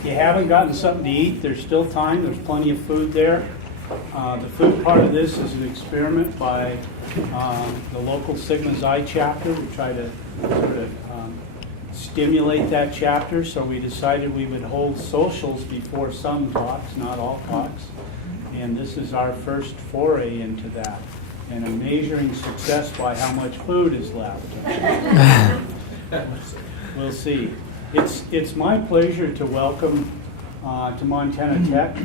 If you haven't gotten something to eat, there's still time. There's plenty of food there. The food part of this is an experiment by the local Sigma Xi chapter. We try to sort of stimulate that chapter, so we decided we would hold socials before some talks, not all talks. And this is our first foray into that. And I'm measuring success by how much food is left. We'll see. It's my pleasure to welcome to Montana Tech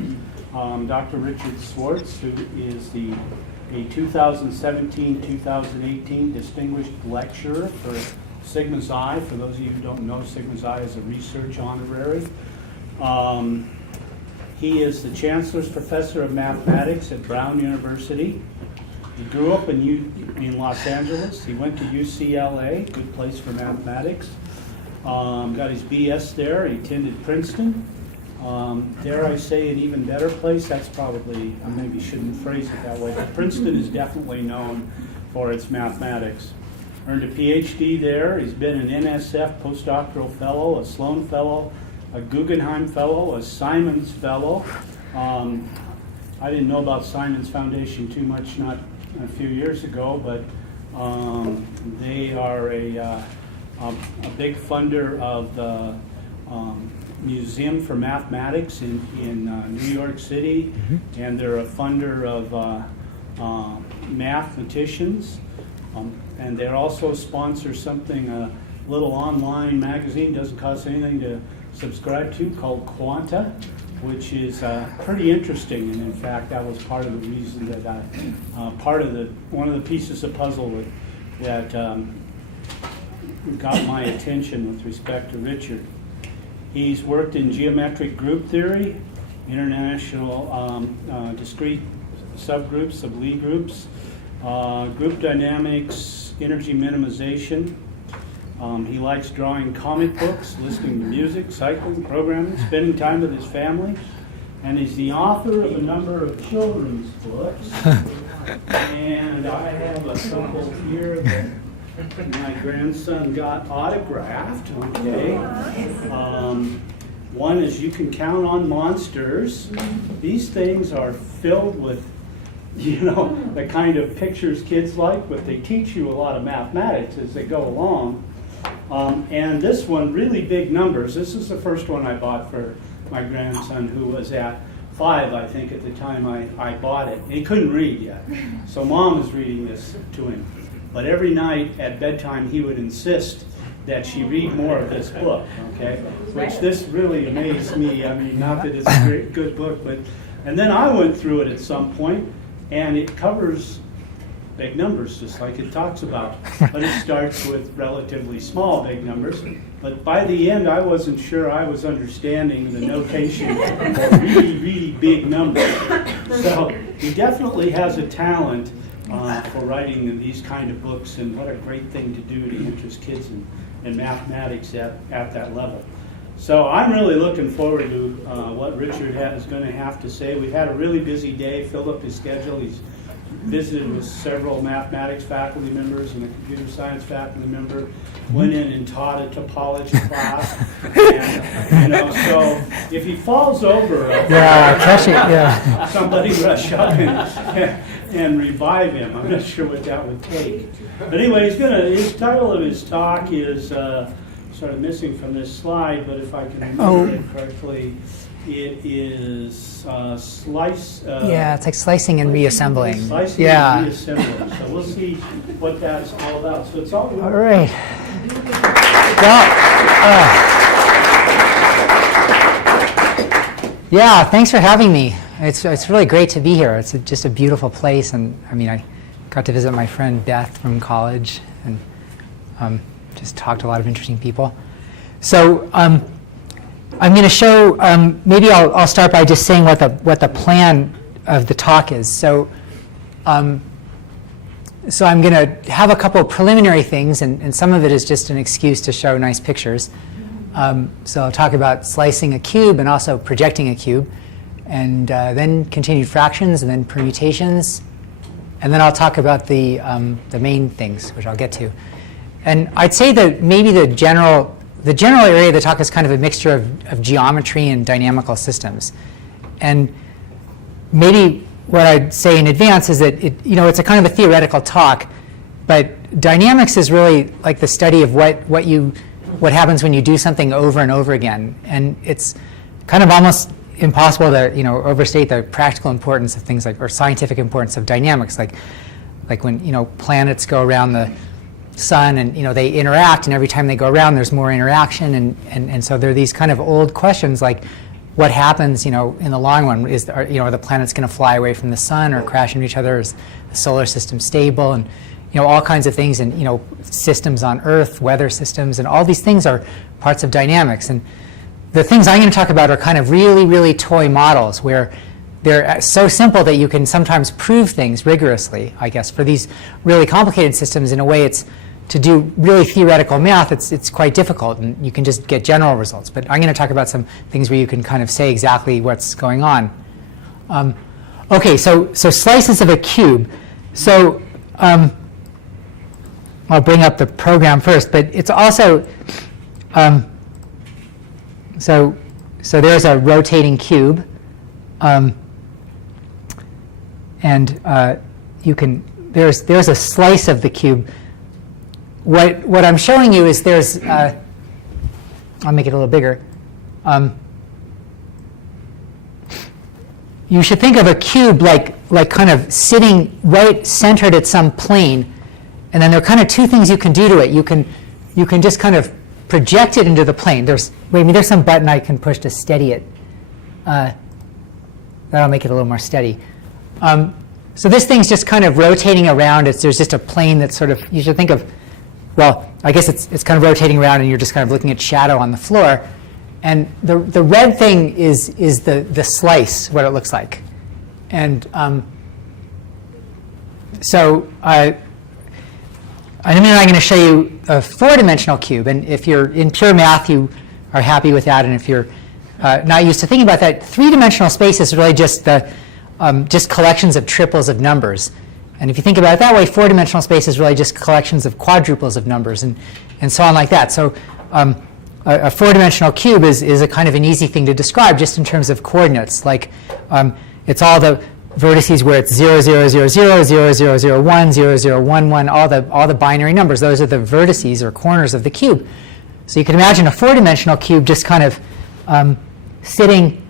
Dr. Richard Schwartz, who is a 2017-2018 Distinguished Lecturer for Sigma Xi. For those of you who don't know, Sigma Xi is a research honorary. He is the Chancellor's Professor of Mathematics at Brown University. He grew up in Los Angeles. He went to UCLA, good place for mathematics. Got his BS there. He attended Princeton. Dare I say an even better place? That's probably, I maybe shouldn't phrase it that way, but Princeton is definitely known for its mathematics. Earned a PhD there. He's been an NSF postdoctoral fellow, a Sloan fellow, a Guggenheim fellow, a Simons fellow. I didn't know about Simons Foundation too much not a few years ago, but they are a big funder of the Museum for Mathematics in New York City, and they're a funder of mathematicians, and they're also sponsor something, a little online magazine, doesn't cost anything to subscribe to, called Quanta, which is pretty interesting. And in fact, that was part of the reason that one of the pieces of puzzle that got my attention with respect to Richard. He's worked in geometric group theory, international discrete subgroups of Lie groups, group dynamics, energy minimization. He likes drawing comic books, listening to music, cycling, programming, spending time with his family, and he's the author of a number of children's books. And I have a couple here that my grandson got autographed. Okay. One is You Can Count on Monsters. These things are filled with, the kind of pictures kids like, but they teach you a lot of mathematics as they go along. And this one, really big numbers. This is the first one I bought for my grandson, who was at 5, I think, at the time I bought it. He couldn't read yet, so Mom was reading this to him. But every night at bedtime, he would insist that she read more of this book, okay? Which this really amazed me. I mean, not that it's a great, good book, but... And then I went through it at some point, and it covers big numbers, just like it talks about. But it starts with relatively small big numbers. But by the end, I wasn't sure I was understanding the notation for really, really big numbers. So he definitely has a talent for writing these kind of books, and what a great thing to do to interest kids in mathematics at that level. So I'm really looking forward to what Richard is going to have to say. We've had a really busy day, filled up his schedule. He's visited with several mathematics faculty members and a computer science faculty member, went in and taught a topology class. And, so if he falls over, somebody rush up and revive him. I'm not sure what that would take. But anyway, his title of his talk is sort of missing from this slide, but if I can remember it correctly, it is it's like slicing and reassembling. Slicing and reassembling. So we'll see what that's all about. So it's all right. Well, thanks for having me. It's really great to be here. It's just a beautiful place, and I got to visit my friend Beth from college, and just talked to a lot of interesting people. So I'm going to show. Maybe I'll start by just saying what the plan of the talk is. So I'm going to have a couple of preliminary things, and some of it is just an excuse to show nice pictures. So I'll talk about slicing a cube and also projecting a cube, and then continued fractions, and then permutations, and then I'll talk about the main things, which I'll get to. And I'd say that maybe the general the general area of the talk is kind of a mixture of geometry and dynamical systems. And maybe what I'd say in advance is that it's a kind of a theoretical talk, but dynamics is really like the study of what happens when you do something over and over again. And it's kind of almost impossible to overstate the practical importance of things like, or scientific importance of dynamics, like when planets go around the sun and they interact, and every time they go around there's more interaction, and so there are these kind of old questions like what happens in the long run. Are the planets going to fly away from the sun or crash into each other? Is the solar system stable? And all kinds of things, and systems on Earth, weather systems, and all these things are parts of dynamics. And the things I'm going to talk about are kind of really, really toy models where they're so simple that you can sometimes prove things rigorously, I guess. For these really complicated systems, in a way, it's to do really theoretical math, it's quite difficult, and you can just get general results. But I'm going to talk about some things where you can kind of say exactly what's going on. Okay, so slices of a cube. So I'll bring up the program first, but it's also, so there's a rotating cube, and there's a slice of the cube. What I'm showing you is I'll make it a little bigger. You should think of a cube like kind of sitting right centered at some plane. And then there are kind of two things you can do to it. You can just kind of project it into the plane. There's some button I can push to steady it. That'll make it a little more steady. So this thing's just kind of rotating around. There's just a plane that's sort of, you should think of, well, I guess it's kind of rotating around, and you're just kind of looking at shadow on the floor. And the red thing is the slice, what it looks like. And so in a minute, I'm going to show you a four-dimensional cube. And if you're in pure math, you are happy with that. And if you're not used to thinking about that, three-dimensional space is really just collections of triples of numbers. And if you think about it that way, four-dimensional space is really just collections of quadruples of numbers, and so on like that. So a four-dimensional cube is a kind of an easy thing to describe just in terms of coordinates. Like it's all the vertices where it's 0, 0, 0, 0, 0, 0, 0, 1, 0, 0, 1, 1, all the binary numbers. Those are the vertices or corners of the cube. So you can imagine a four-dimensional cube just kind of sitting,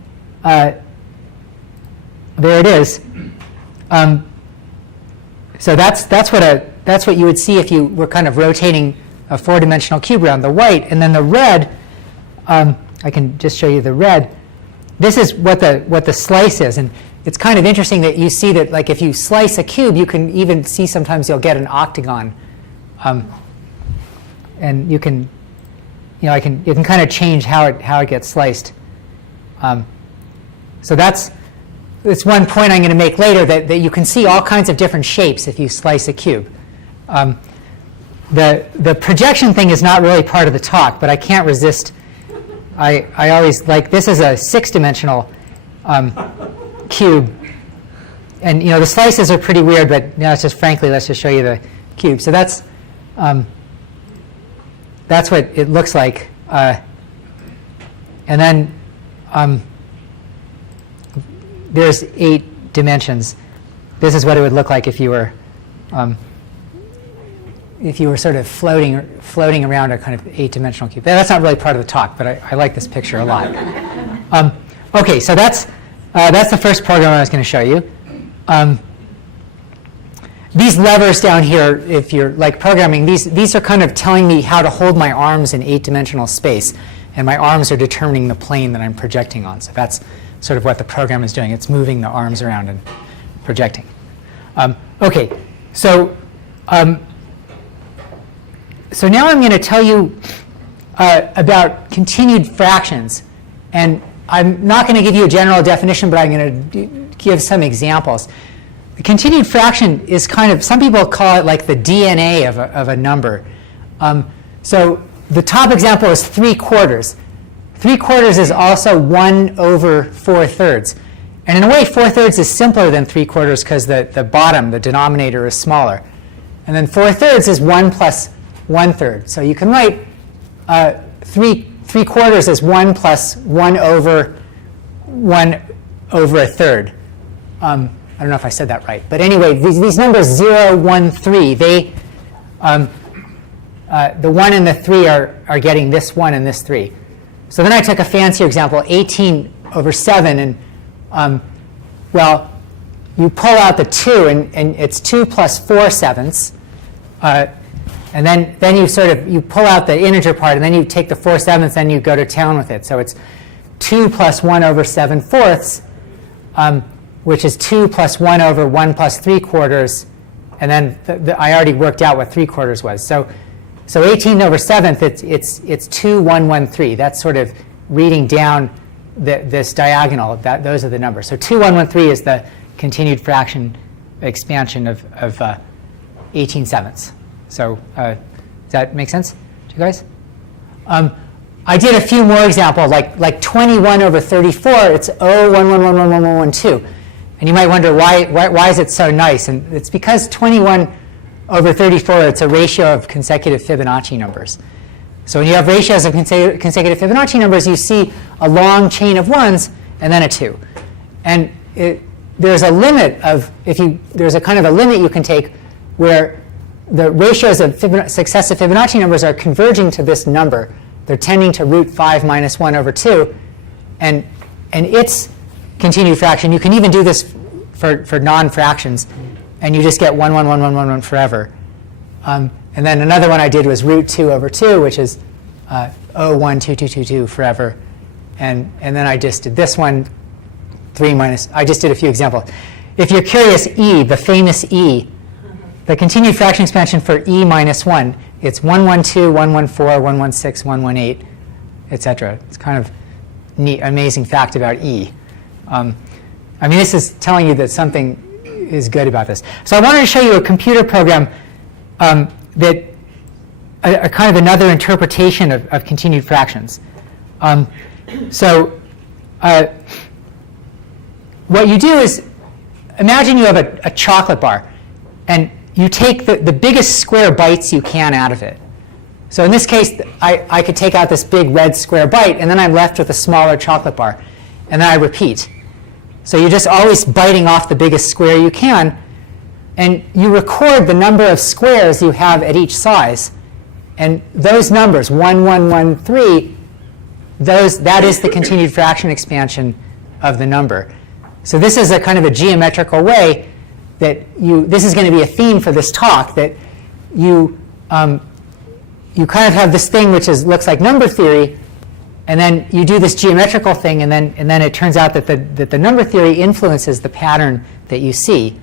there it is. So that's what you would see if you were kind of rotating a four-dimensional cube around. The white, and then the red, I can just show you the red. This is what the slice is, and it's kind of interesting that you see that, like, if you slice a cube, you can even see sometimes you'll get an octagon, and you can kind of change how it gets sliced. So it's one point I'm going to make later, that you can see all kinds of different shapes if you slice a cube. The projection thing is not really part of the talk, but I can't resist. I always like, this is a six-dimensional cube, and the slices are pretty weird, but let's just show you the cube. So that's what it looks like, and then there's 8 dimensions. This is what it would look like if you were sort of floating around a kind of 8-dimensional cube. That's not really part of the talk, but I like this picture a lot. Okay, so that's the first program I was going to show you. These levers down here, if you're like programming, these are kind of telling me how to hold my arms in 8-dimensional space, and my arms are determining the plane that I'm projecting on. So that's sort of what the program is doing. It's moving the arms around and projecting. Okay, so now I'm going to tell you about continued fractions. And I'm not going to give you a general definition, but I'm going to give some examples. The continued fraction is kind of, some people call it like the DNA of a number. So the top example is 3/4. 3/4 is also 1 over 4/3. And in a way, 4/3 is simpler than 3/4 because the bottom, the denominator, is smaller. And then 4/3 is 1 plus 1/3. So you can write 3 quarters is 1 plus 1 over a third. I don't know if I said that right. But anyway, these numbers 0, 1, 3, they, the 1 and the 3 are getting this 1 and this 3. So then I took a fancier example, 18 over 7. And, well, you pull out the 2, and it's 2 plus 4 sevenths. And then you pull out the integer part, and then you take the 4 sevenths, and you go to town with it. So it's 2 plus 1 over 7 fourths, which is 2 plus 1 over 1 plus 3 quarters. And then I already worked out what 3 quarters was. So 18 over 7th, it's 2, 1, 1, 3. That's sort of reading down this diagonal. Those are the numbers. So 2, 1, 1, 3 is the continued fraction expansion of 18 sevenths. So does that make sense to you guys? I did a few more examples, like 21 over 34. It's 0, 1, 1, 1, 1, 1, 1, 1, 2. And you might wonder why is it so nice? And it's because 21 over 34, it's a ratio of consecutive Fibonacci numbers. So when you have ratios of consecutive Fibonacci numbers, you see a long chain of 1s and then a 2. And there's a limit of, there's a kind of a limit you can take where the ratios of successive Fibonacci numbers are converging to this number. They're tending to root 5 minus 1 over 2. And its continued fraction, you can even do this for non-fractions, and you just get 1, 1, 1, 1, 1, 1 forever. And then another one I did was root 2 over 2, which is 0, 1, 2, 2, 2, 2 forever. And then I just did this one, 3 minus, I just did a few examples. If you're curious, E, the famous E, the continued fraction expansion for E minus 1, it's 1, 1, 2, 1, 1, 4, 1, 1, 6, 1, 1, 8, etc. It's kind of neat, amazing fact about E. I mean, this is telling you that something is good about this. So I wanted to show you a computer program that a kind of another interpretation of continued fractions. What you do is imagine you have a chocolate bar, and you take the biggest square bites you can out of it. So in this case, I could take out this big red square bite, and then I'm left with a smaller chocolate bar. And then I repeat. So you're just always biting off the biggest square you can, and you record the number of squares you have at each size. And those numbers, 1, 1, 1, 3, that is the continued fraction expansion of the number. So this is a kind of a geometrical way that this is going to be a theme for this talk, that you kind of have this thing which looks like number theory, and then you do this geometrical thing, and then it turns out that the number theory influences the pattern that you see.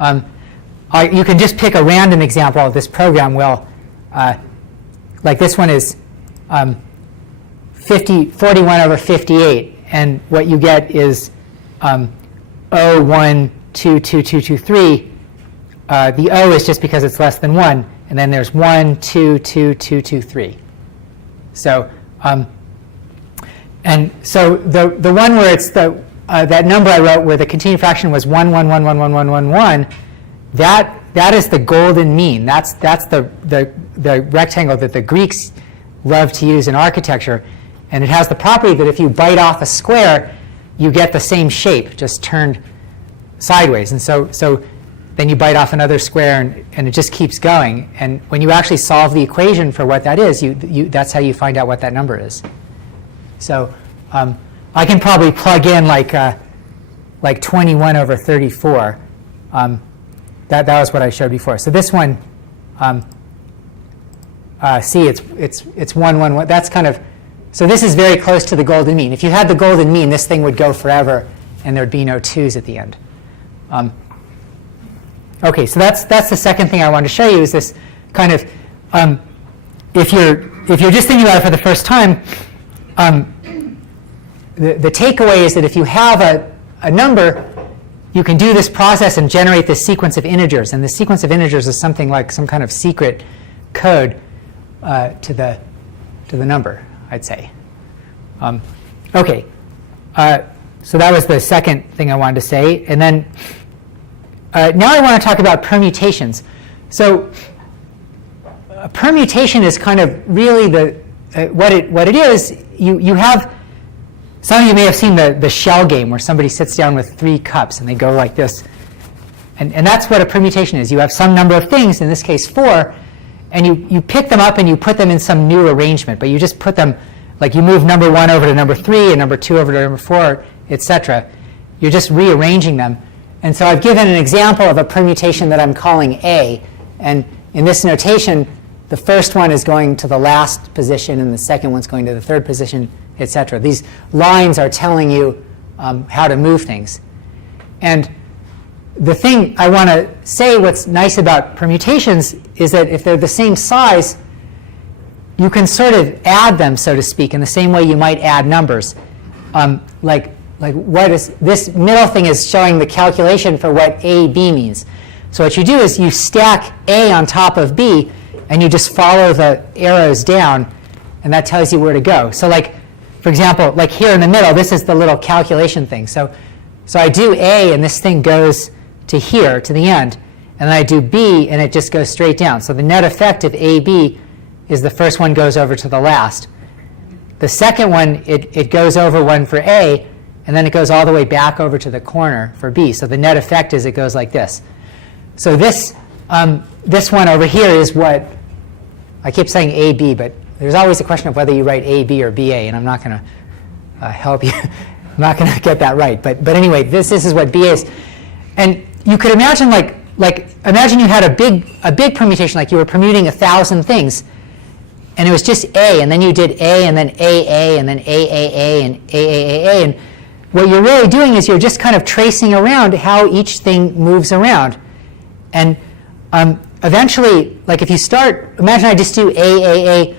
You can just pick a random example of this program. Well, like this one is 41 over 58, and what you get is 0, 1, 2, 2, 2, 2, 3. The O is just because it's less than 1, and then there's 1, 2, 2, 2, 2, 3. So, and so the one where it's that number I wrote where the continued fraction was 1, 1, 1, 1, 1, 1, 1, 1, that is the golden mean. That's the rectangle that the Greeks love to use in architecture, and it has the property that if you bite off a square, you get the same shape, just turned sideways. And so then you bite off another square, and it just keeps going. And when you actually solve the equation for what that is, that's how you find out what that number is. So I can probably plug in like 21 over 34. That was what I showed before. So this one, see, it's 1, 1, 1. That's kind of, so this is very close to the golden mean. If you had the golden mean, this thing would go forever, and there'd be no 2's at the end. Okay, so that's the second thing I wanted to show you, is this kind of, if you're just thinking about it for the first time, the takeaway is that if you have a number, you can do this process and generate this sequence of integers. And the sequence of integers is something like some kind of secret code to the number, I'd say. Okay, so that was the second thing I wanted to say. And then now I want to talk about permutations. So a permutation is kind of really what it is, you have, some of you may have seen the shell game where somebody sits down with 3 cups and they go like this. And that's what a permutation is. You have some number of things, in this case 4, and you pick them up and you put them in some new arrangement. But you just put them, like you move number 1 over to number 3 and number 2 over to number 4, etc. You're just rearranging them. And so I've given an example of a permutation that I'm calling A. And in this notation, the first one is going to the last position, and the second one's going to the third position, etc. These lines are telling you how to move things. And the thing I want to say, what's nice about permutations, is that if they're the same size, you can sort of add them, so to speak, in the same way you might add numbers. Like what is this middle thing is showing the calculation for what A, B means. So what you do is you stack A on top of B, and you just follow the arrows down, and that tells you where to go. So like, for example, like here in the middle, this is the little calculation thing. So I do A, and this thing goes to here, to the end. And then I do B, and it just goes straight down. So the net effect of AB is the first one goes over to the last. The second one, it goes over one for A, and then it goes all the way back over to the corner for B. So the net effect is it goes like this. So this one over here is what, I keep saying AB, but there's always a question of whether you write AB or BA, and I'm not going to help you. I'm not going to get that right. But anyway, this is what BA is. And you could imagine imagine you had a big permutation, like you were permuting 1,000 things, and it was just A, and then you did A, and then AA, and then AAA, and AAA. And what you're really doing is you're just kind of tracing around how each thing moves around. And eventually, like if you start, imagine I just do AAA,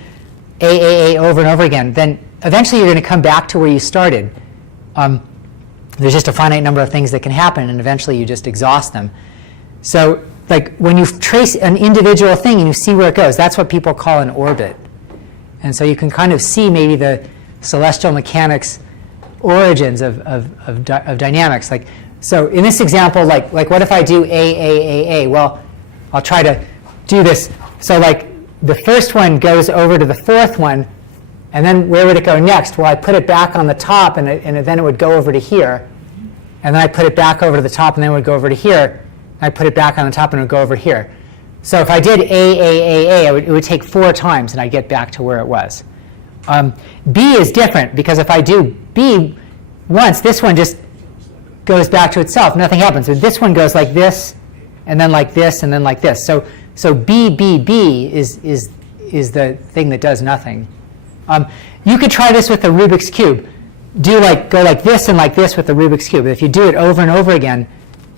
AAA over and over again, then eventually you're going to come back to where you started. There's just a finite number of things that can happen, and eventually you just exhaust them. So like when you trace an individual thing and you see where it goes, that's what people call an orbit. And so you can kind of see maybe the celestial mechanics origins of dynamics. Like, so in this example, like what if I do AAAA? Well, I'll try to do this. So like the first one goes over to the fourth one, and then where would it go next? Well, I put it back on the top, and then it would go over to here. And then I put it back over to the top, and then it would go over to here. I put it back on the top, and it would go over here. So if I did AAAA, it would take 4 times, and I'd get back to where it was. B is different, because if I do B once, this one just goes back to itself. Nothing happens. But this one goes like this, and then like this, and then like this. So BBB is the thing that does nothing. You could try this with the Rubik's Cube. Go like this and like this with the Rubik's Cube. If you do it over and over again,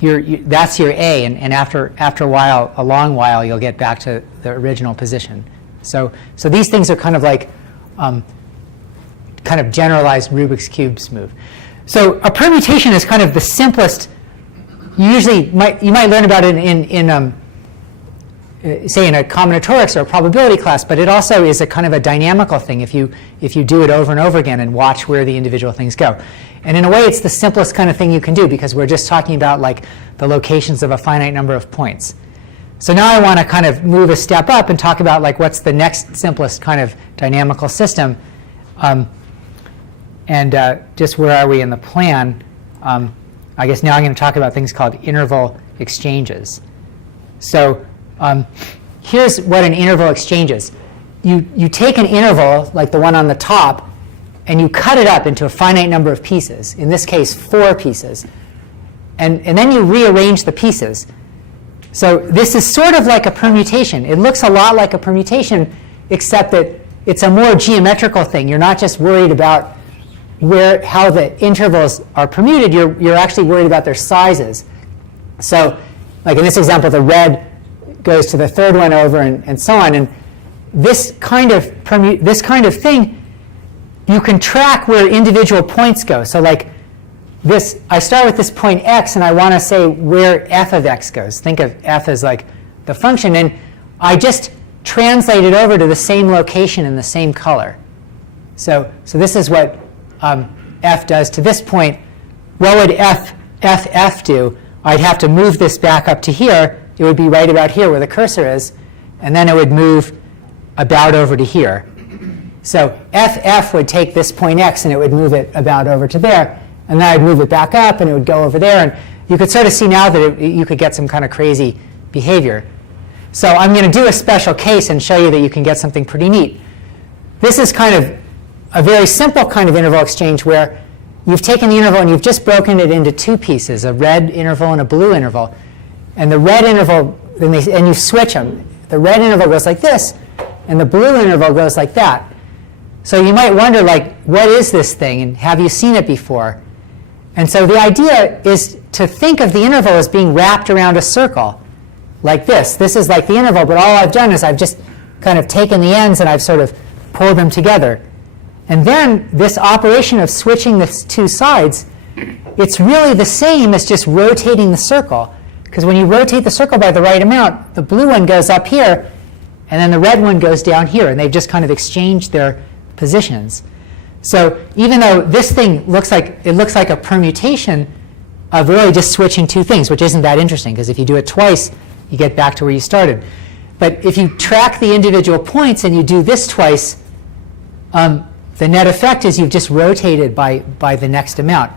that's your A, and after a while, a long while, you'll get back to the original position. So these things are kind of like kind of generalized Rubik's Cubes move. So a permutation is kind of the simplest. You might learn about it in say in a combinatorics or a probability class, but it also is a kind of a dynamical thing if you do it over and over again and watch where the individual things go. And in a way, it's the simplest kind of thing you can do, because we're just talking about like the locations of a finite number of points. So now I want to kind of move a step up and talk about like what's the next simplest kind of dynamical system. Just where are we in the plan? I guess now I'm going to talk about things called interval exchanges. So here's what an interval exchange is. You take an interval, like the one on the top, and you cut it up into a finite number of pieces, in this case 4 pieces. And then you rearrange the pieces. So this is sort of like a permutation. It looks a lot like a permutation, except that it's a more geometrical thing. You're not just worried about how the intervals are permuted. You're actually worried about their sizes. So like in this example, the red goes to the third one over, and so on. And this kind of thing, you can track where individual points go. So like this, I start with this point x, and I want to say where f of x goes. Think of f as like the function, and I just translate it over to the same location in the same color. So this is what f does to this point. What would ff do? I'd have to move this back up to here. It would be right about here where the cursor is, and then it would move about over to here. So FF would take this point X and it would move it about over to there. And then I'd move it back up and it would go over there. And you could sort of see now that you could get some kind of crazy behavior. So I'm going to do a special case and show you that you can get something pretty neat. This is kind of a very simple kind of interval exchange where you've taken the interval and you've just broken it into two pieces, a red interval and a blue interval. And the red interval, and you switch them. The red interval goes like this, and the blue interval goes like that. So you might wonder, like, what is this thing, and have you seen it before? And so the idea is to think of the interval as being wrapped around a circle, like this. This is like the interval, but all I've done is I've just kind of taken the ends and I've sort of pulled them together. And then this operation of switching the two sides, it's really the same as just rotating the circle. Because when you rotate the circle by the right amount, the blue one goes up here, and then the red one goes down here. And they've just kind of exchanged their positions. So even though this thing looks like a permutation of really just switching two things, which isn't that interesting, because if you do it twice, you get back to where you started. But if you track the individual points and you do this twice, the net effect is you've just rotated by the next amount.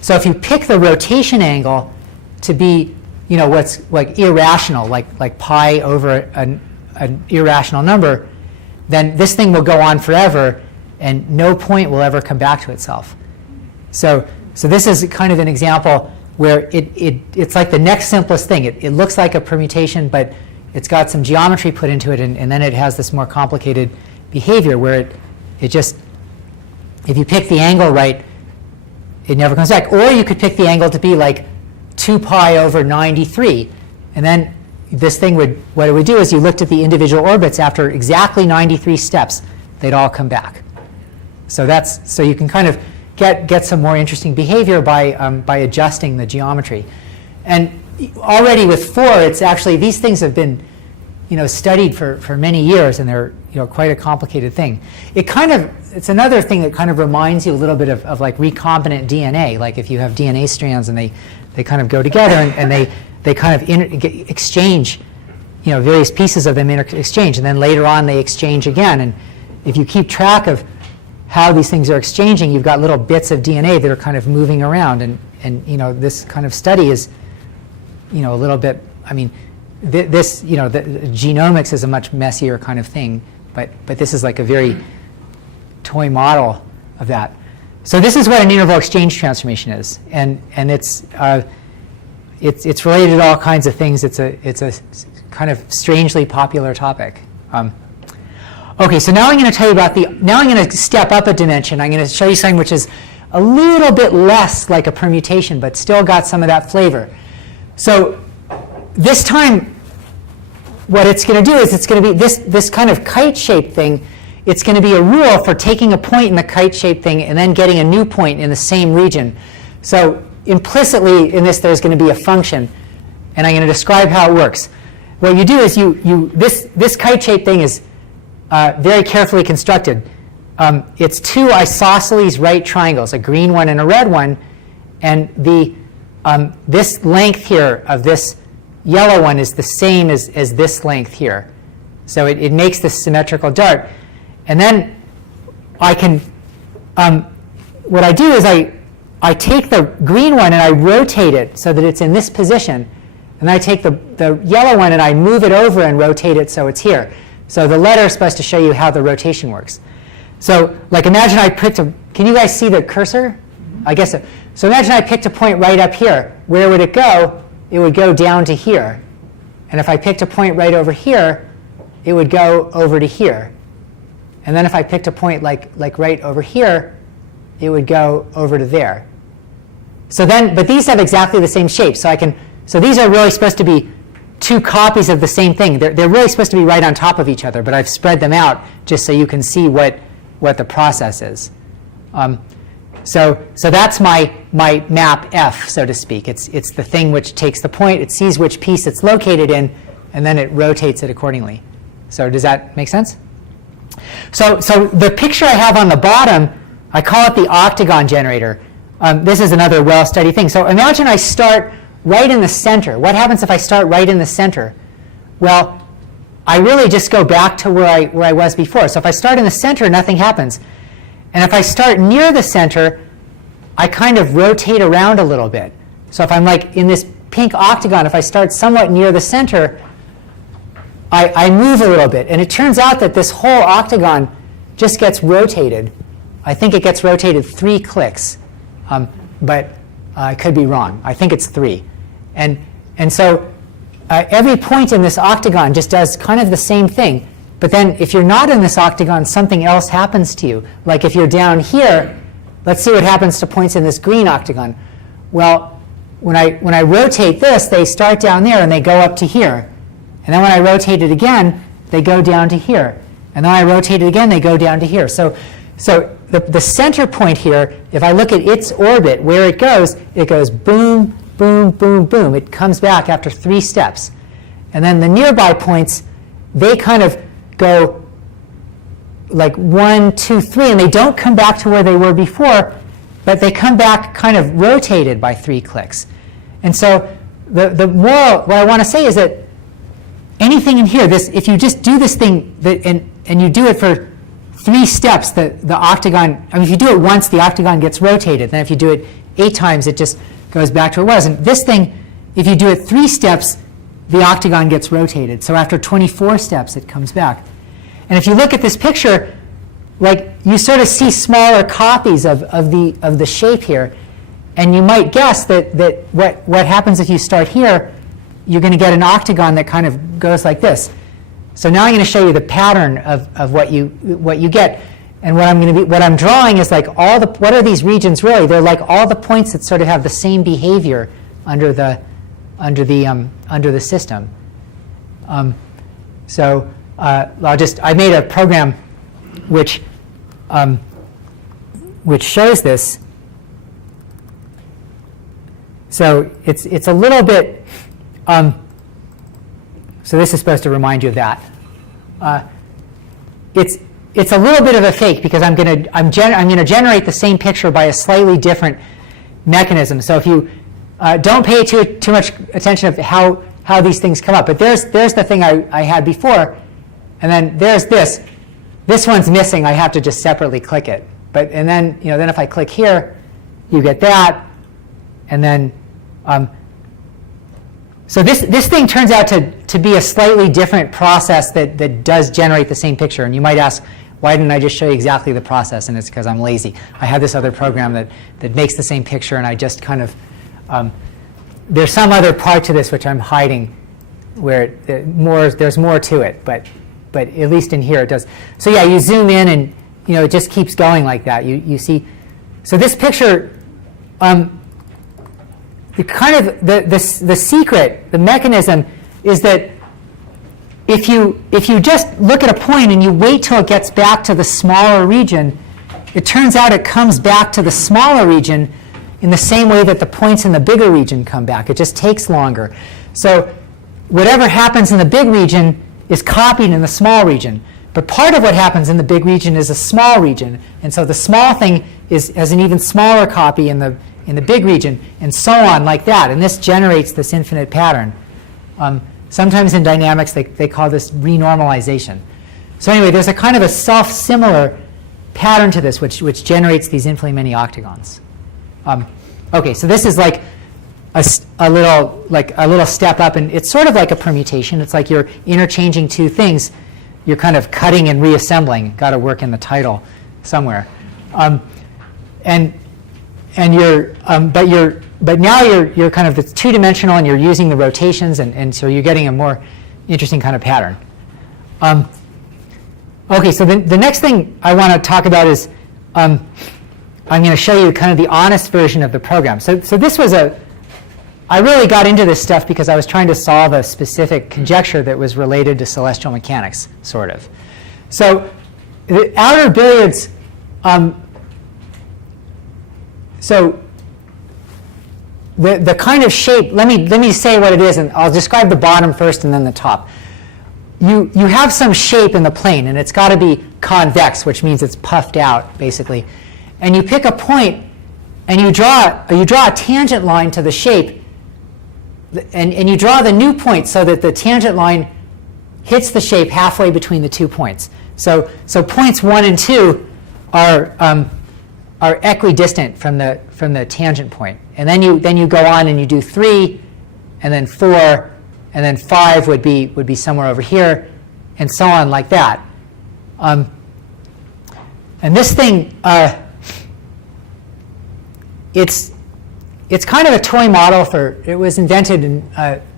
So if you pick the rotation angle to be, what's like irrational, like pi over an irrational number, then this thing will go on forever, and no point will ever come back to itself. So this is kind of an example where it's like the next simplest thing. It looks like a permutation, but it's got some geometry put into it, and then it has this more complicated behavior where it just, if you pick the angle right, it never comes back. Or you could pick the angle to be like 2 pi over 93. And then this thing what it would do is you looked at the individual orbits after exactly 93 steps, they'd all come back. So you can kind of get some more interesting behavior by adjusting the geometry. And already with 4, it's actually, these things have been studied for many years, and they're quite a complicated thing. It's another thing that kind of reminds you a little bit of like recombinant DNA. Like if you have DNA strands and they kind of go together and they kind of exchange, various pieces of them exchange, and then later on they exchange again. And if you keep track of how these things are exchanging, you've got little bits of DNA that are kind of moving around. And this kind of study is, a little bit, the genomics is a much messier kind of thing, but this is like a very toy model of that. So this is what an interval exchange transformation is, and it's related to all kinds of things. It's a kind of strangely popular topic. Okay, so now I'm going to tell you about now I'm going to step up a dimension. I'm going to show you something which is a little bit less like a permutation, but still got some of that flavor. So this time, what it's going to do is it's going to be this kind of kite-shaped thing. It's going to be a rule for taking a point in the kite-shaped thing and then getting a new point in the same region. So implicitly in this, there's going to be a function, and I'm going to describe how it works. What you do is this kite-shaped thing is very carefully constructed. It's 2 isosceles right triangles, a green one and a red one, and this length here of this yellow one is the same as this length here. So it makes this symmetrical dart. And then I can, what I do is I take the green one and I rotate it so that it's in this position. And then I take the yellow one and I move it over and rotate it so it's here. So the letter is supposed to show you how the rotation works. So like imagine I picked can you guys see the cursor? I guess so. So imagine I picked a point right up here. Where would it go? It would go down to here. And if I picked a point right over here, it would go over to here. And then if I picked a point like right over here, it would go over to there. But these have exactly the same shape. So these are really supposed to be 2 copies of the same thing. They're really supposed to be right on top of each other, but I've spread them out just so you can see what the process is. So that's my map F, so to speak. It's the thing which takes the point, it sees which piece it's located in, and then it rotates it accordingly. So does that make sense? So the picture I have on the bottom, I call it the Octagon Generator. This is another well-studied thing. So imagine I start right in the center. What happens if I start right in the center? Well, I really just go back to where I was before. So if I start in the center, nothing happens. And if I start near the center, I kind of rotate around a little bit. So if I'm like in this pink octagon, if I start somewhat near the center, I move a little bit. And it turns out that this whole octagon just gets rotated. I think it gets rotated 3 clicks. But I could be wrong. I think it's 3. And so every point in this octagon just does kind of the same thing. But then if you're not in this octagon, something else happens to you. Like if you're down here, let's see what happens to points in this green octagon. Well, when I rotate this, they start down there and they go up to here. And then when I rotate it again, they go down to here. And then I rotate it again, they go down to here. So the center point here, if I look at its orbit, where it goes boom, boom, boom, boom. It comes back after 3 steps. And then the nearby points, they kind of go like 1, 2, 3, and they don't come back to where they were before, but they come back kind of rotated by 3 clicks. And so the moral, what I want to say is that anything in here, if you just do this thing and you do it for 3 steps, the octagon, I mean, if you do it once, the octagon gets rotated. Then if you do it 8 times, it just goes back to where it was. And this thing, if you do it 3 steps, the octagon gets rotated. So after 24 steps, it comes back. And if you look at this picture, like you sort of see smaller copies of the shape here. And you might guess that what happens if you start here, you're going to get an octagon that kind of goes like this. So now I'm going to show you the pattern of what you get. And what I'm drawing is like what are these regions really? They're like all the points that sort of have the same behavior under the system. I made a program which shows this. So it's a little bit. So this is supposed to remind you of that. It's a little bit of a fake because I'm going to generate the same picture by a slightly different mechanism. So if you don't pay too much attention of how these things come up, but there's the thing I had before, and then there's this. This one's missing. I have to just separately click it. And then if I click here, you get that, and then. So this thing turns out to be a slightly different process that does generate the same picture. And you might ask, why didn't I just show you exactly the process? And it's because I'm lazy. I have this other program that makes the same picture, and I just kind of there's some other part to this which I'm hiding, where there's more to it. But at least in here it does. So yeah, you zoom in, and it just keeps going like that. You see. So this picture. The secret, the mechanism, is that if you just look at a point and you wait till it gets back to the smaller region, it turns out it comes back to the smaller region in the same way that the points in the bigger region come back. It just takes longer. So whatever happens in the big region is copied in the small region. But part of what happens in the big region is a small region. And so the small thing has an even smaller copy in the big region, and so on like that. And this generates this infinite pattern. Sometimes in dynamics, they call this renormalization. So anyway, there's a kind of a self-similar pattern to this, which generates these infinitely many octagons. OK, so this is like a little step up, and it's sort of like a permutation. It's like you're interchanging 2 things. You're kind of cutting and reassembling. Got to work in the title somewhere. But now you're kind of, it's 2-dimensional, and you're using the rotations, and so you're getting a more interesting kind of pattern. OK, so the next thing I want to talk about is I'm going to show you kind of the honest version of the program. So this was I really got into this stuff because I was trying to solve a specific conjecture that was related to celestial mechanics, sort of. So the outer billiards. So the kind of shape, let me say what it is, and I'll describe the bottom first and then the top. You have some shape in the plane, and it's got to be convex, which means it's puffed out, basically. And you pick a point, and you draw a tangent line to the shape, and you draw the new point so that the tangent line hits the shape halfway between the 2 points. So points 1 and 2 are equidistant from the tangent point. And then you go on and you do 3, and then 4, and then 5 would be somewhere over here, and so on like that. And this thing, it's kind of a toy model for. It was invented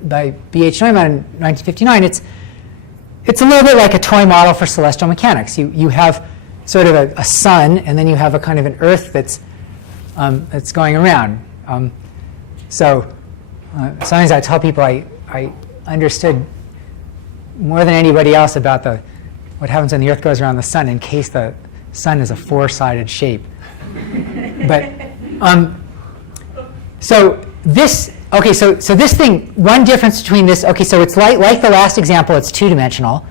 by B.H. Neumann in 1959. It's a little bit like a toy model for celestial mechanics. You have sort of a sun, and then you have a kind of an Earth that's going around. Sometimes I tell people I understood more than anybody else about what happens when the Earth goes around the sun, in case the sun is a 4-sided shape. But so this thing, one difference between this, so it's like the last example, it's 2-dimensional.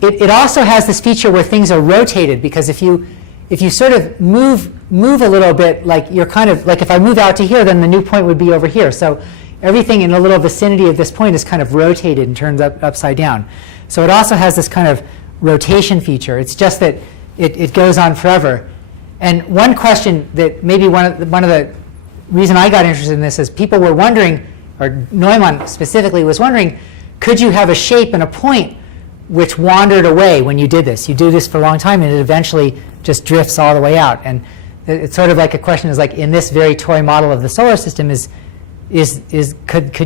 It also has this feature where things are rotated, because if you sort of move a little bit, like you're kind of, like if I move out to here, then the new point would be over here. So everything in a little vicinity of this point is kind of rotated and turned upside down. So it also has this kind of rotation feature. It's just that it goes on forever. And one question that maybe one of the reason I got interested in this is people were wondering, or Neumann specifically was wondering, could you have a shape and a point which wandered away when you did this? You do this for a long time, and it eventually just drifts all the way out. And it's sort of like a question is like, in this very toy model of the solar system, could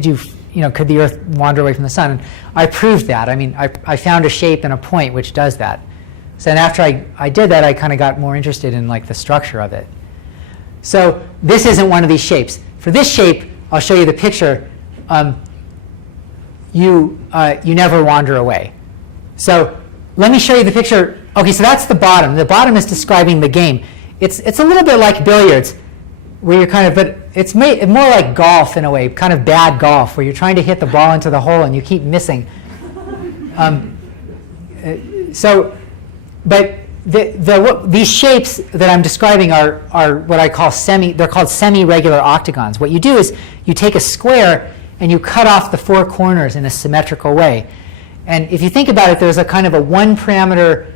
the Earth wander away from the sun? And I proved that. I mean, I found a shape and a point which does that. So then after I did that, I kind of got more interested in like the structure of it. So this isn't one of these shapes. For this shape, I'll show you the picture. You never wander away. So let me show you the picture. OK, so that's the bottom. The bottom is describing the game. It's a little bit like billiards, where you're kind of, but it's more like golf in a way, kind of bad golf, where you're trying to hit the ball into the hole and you keep missing. But these shapes that I'm describing are what I call they're called semi-regular octagons. What you do is you take a square and you cut off the 4 corners in a symmetrical way. And if you think about it, there's a kind of a one parameter,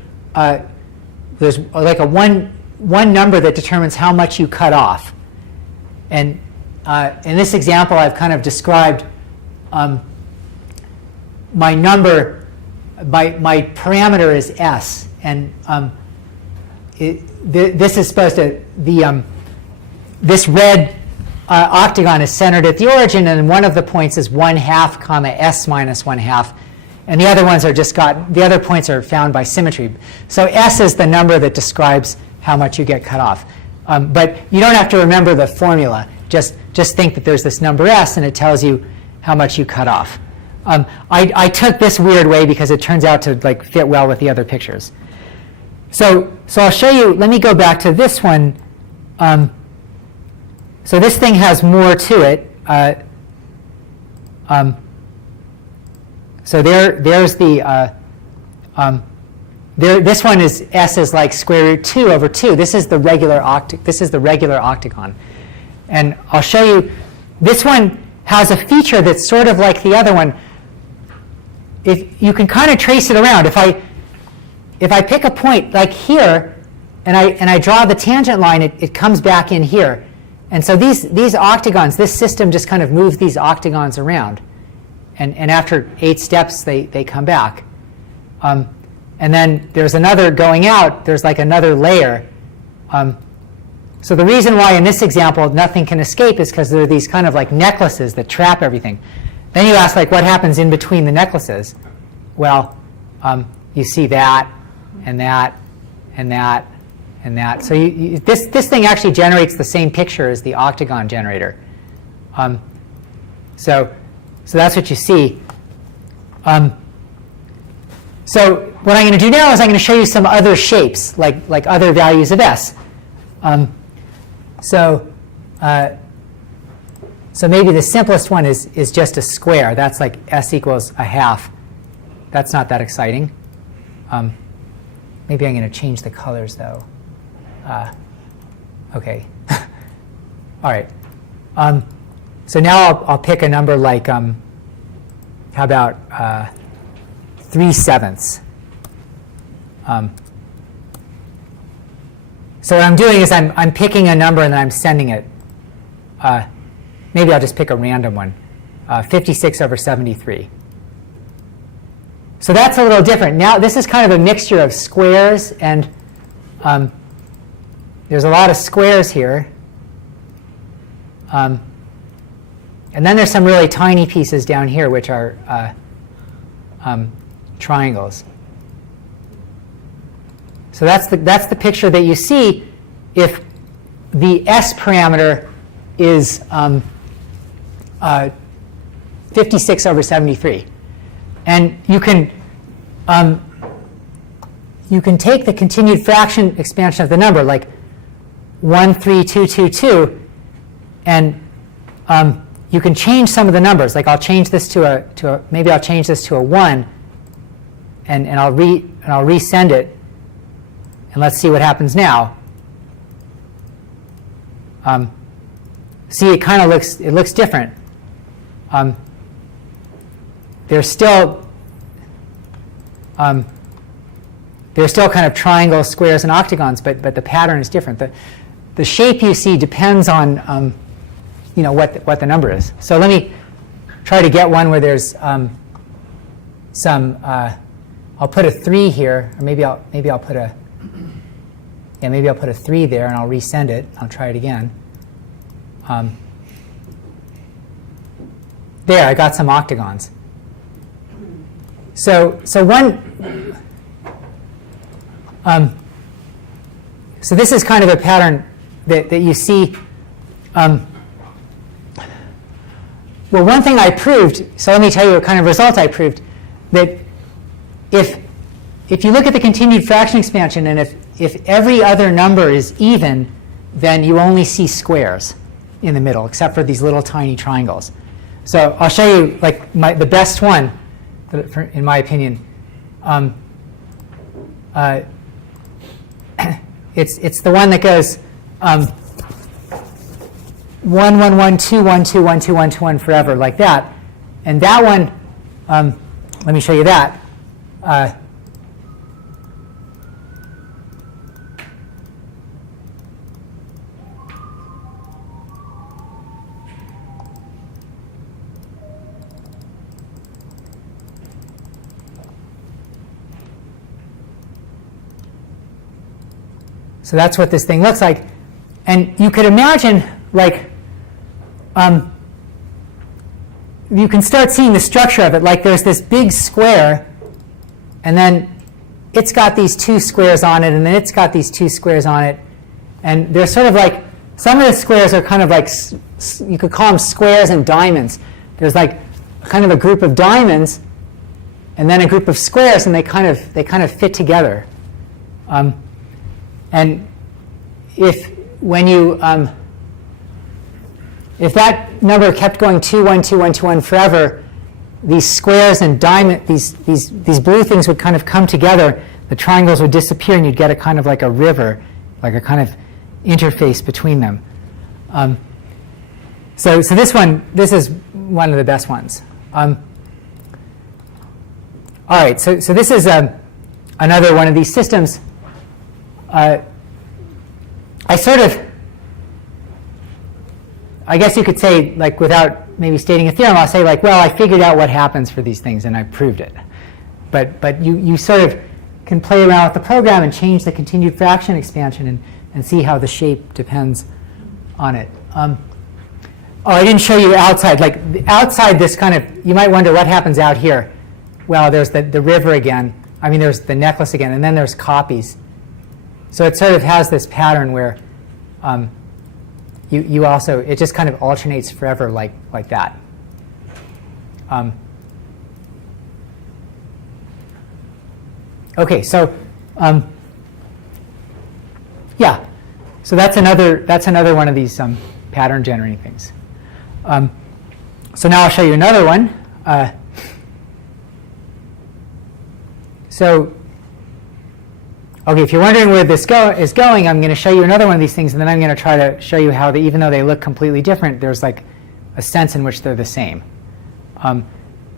there's like a one number that determines how much you cut off. And in this example, I've kind of described my number, my parameter is S. And this is supposed to, this red octagon is centered at the origin, and one of the points is 1/2, comma S minus 1/2. And the other ones are the other points are found by symmetry. So S is the number that describes how much you get cut off. But you don't have to remember the formula. Just think that there's this number S, and it tells you how much you cut off. I took this weird way because it turns out to like fit well with the other pictures. So I'll show you. Let me go back to this one. So this thing has more to it. So there's the this one is S is like square root 2 over 2. This is the regular octagon. And I'll show you, this one has a feature that's sort of like the other one. If you can kind of trace it around. If I pick a point like here and I draw the tangent line, it comes back in here. And so these octagons, this system just kind of moves these octagons around. And after 8 steps, they come back. And then there's another going out. There's like another layer. So the reason why in this example nothing can escape is because there are these kind of like necklaces that trap everything. Then you ask, like, what happens in between the necklaces? Well, you see that, and that, and that, and that. So this thing actually generates the same picture as the Octagon generator. So that's what you see. So what I'm going to do now is I'm going to show you some other shapes, like other values of S. So maybe the simplest one is just a square. That's like S equals 1/2. That's not that exciting. Maybe I'm going to change the colors, though. OK. All right. So now I'll pick a number like, how about 3/7. So what I'm doing is I'm picking a number and then I'm sending it. Maybe I'll just pick a random one. 56/73. So that's a little different. Now this is kind of a mixture of squares, and there's a lot of squares here. And then there's some really tiny pieces down here, which are triangles. So that's the picture that you see if the S parameter is 56/73. And you can take the continued fraction expansion of the number, like 13222, and you can change some of the numbers. Like I'll change this to maybe I'll change this to a 1, and I'll resend it, and let's see what happens now. See, it kind of looks different. There's still kind of triangles, squares, and octagons, but the pattern is different. The shape you see depends on what the number is. So let me try to get one where there's some. I'll put a 3 here, or maybe I'll put a 3 there, and I'll resend it. I'll try it again. There, I got some octagons. So this is kind of a pattern that you see. Well, one thing I proved, so let me tell you what kind of result I proved, that if you look at the continued fraction expansion, and if every other number is even, then you only see squares in the middle, except for these little tiny triangles. So I'll show you like the best one, in my opinion. It's the one that goes 1 1 1 2 1 2 1 2 1 2 1 forever, like that. And that one, let me show you that. So that's what this thing looks like. And you could imagine, like, you can start seeing the structure of it. Like there's this big square, and then it's got these 2 squares on it, and then it's got these 2 squares on it. And they're sort of like, some of the squares are kind of like, you could call them squares and diamonds. There's like kind of a group of diamonds, and then a group of squares, and they kind of fit together. And if that number kept going 2 1 2 1 2 1 forever, these squares and diamond, these blue things would kind of come together. The triangles would disappear, and you'd get a kind of like a river, like a kind of interface between them. So this is one of the best ones. All right, so this is another one of these systems. I guess you could say, like, without maybe stating a theorem, I'll say, like, well, I figured out what happens for these things, and I proved it. But you sort of can play around with the program and change the continued fraction expansion and see how the shape depends on it. Oh, I didn't show you outside. Like, outside this kind of, you might wonder what happens out here. Well, there's the river again. I mean, there's the necklace again, and then there's copies. So it sort of has this pattern where you also, it just kind of alternates forever like that. Okay, so yeah, so that's another one of these pattern generating things. So now I'll show you another one. Okay, if you're wondering where this is going, I'm going to show you another one of these things, and then I'm going to try to show you how even though they look completely different, there's like a sense in which they're the same.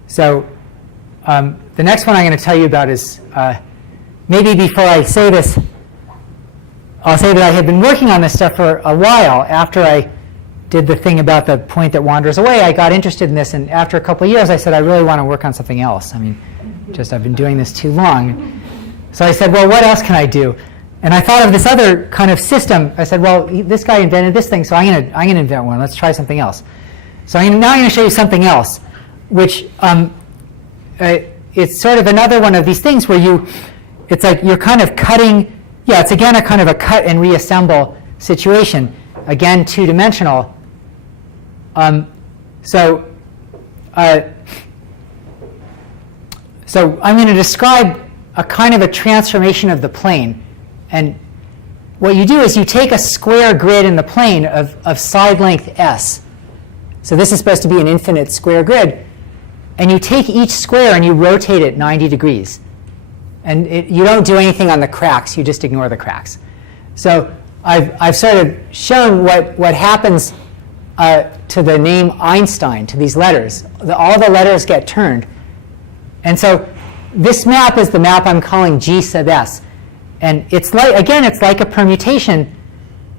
So the next one I'm going to tell you about is, maybe before I say this, I'll say that I had been working on this stuff for a while. After I did the thing about the point that wanders away, I got interested in this, and after a couple of years, I said, I really want to work on something else. I mean, just I've been doing this too long. So I said, well, what else can I do? And I thought of this other kind of system. I said, well, this guy invented this thing, so I'm going to invent one. Let's try something else. So now I'm going to show you something else, which it's sort of another one of these things where it's like you're kind of cutting. Yeah, it's again a kind of a cut and reassemble situation. Again, two-dimensional. So I'm going to describe a kind of a transformation of the plane. And what you do is you take a square grid in the plane of side length s. So this is supposed to be an infinite square grid. And you take each square and you rotate it 90 degrees. And you don't do anything on the cracks. You just ignore the cracks. So I've sort of shown what happens to the name Einstein, to these letters. All the letters get turned. And so this map is the map I'm calling G sub s. And it's like, again, it's like a permutation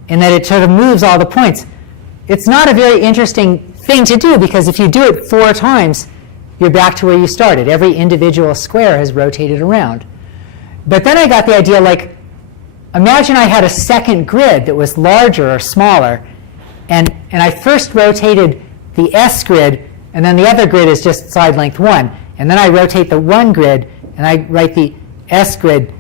in that it sort of moves all the points. It's not a very interesting thing to do, because if you do it 4 times, you're back to where you started. Every individual square has rotated around. But then I got the idea, like, imagine I had a second grid that was larger or smaller, and I first rotated the S grid, and then the other grid is just side length 1. And then I rotate the 1 grid, and I write the S grid,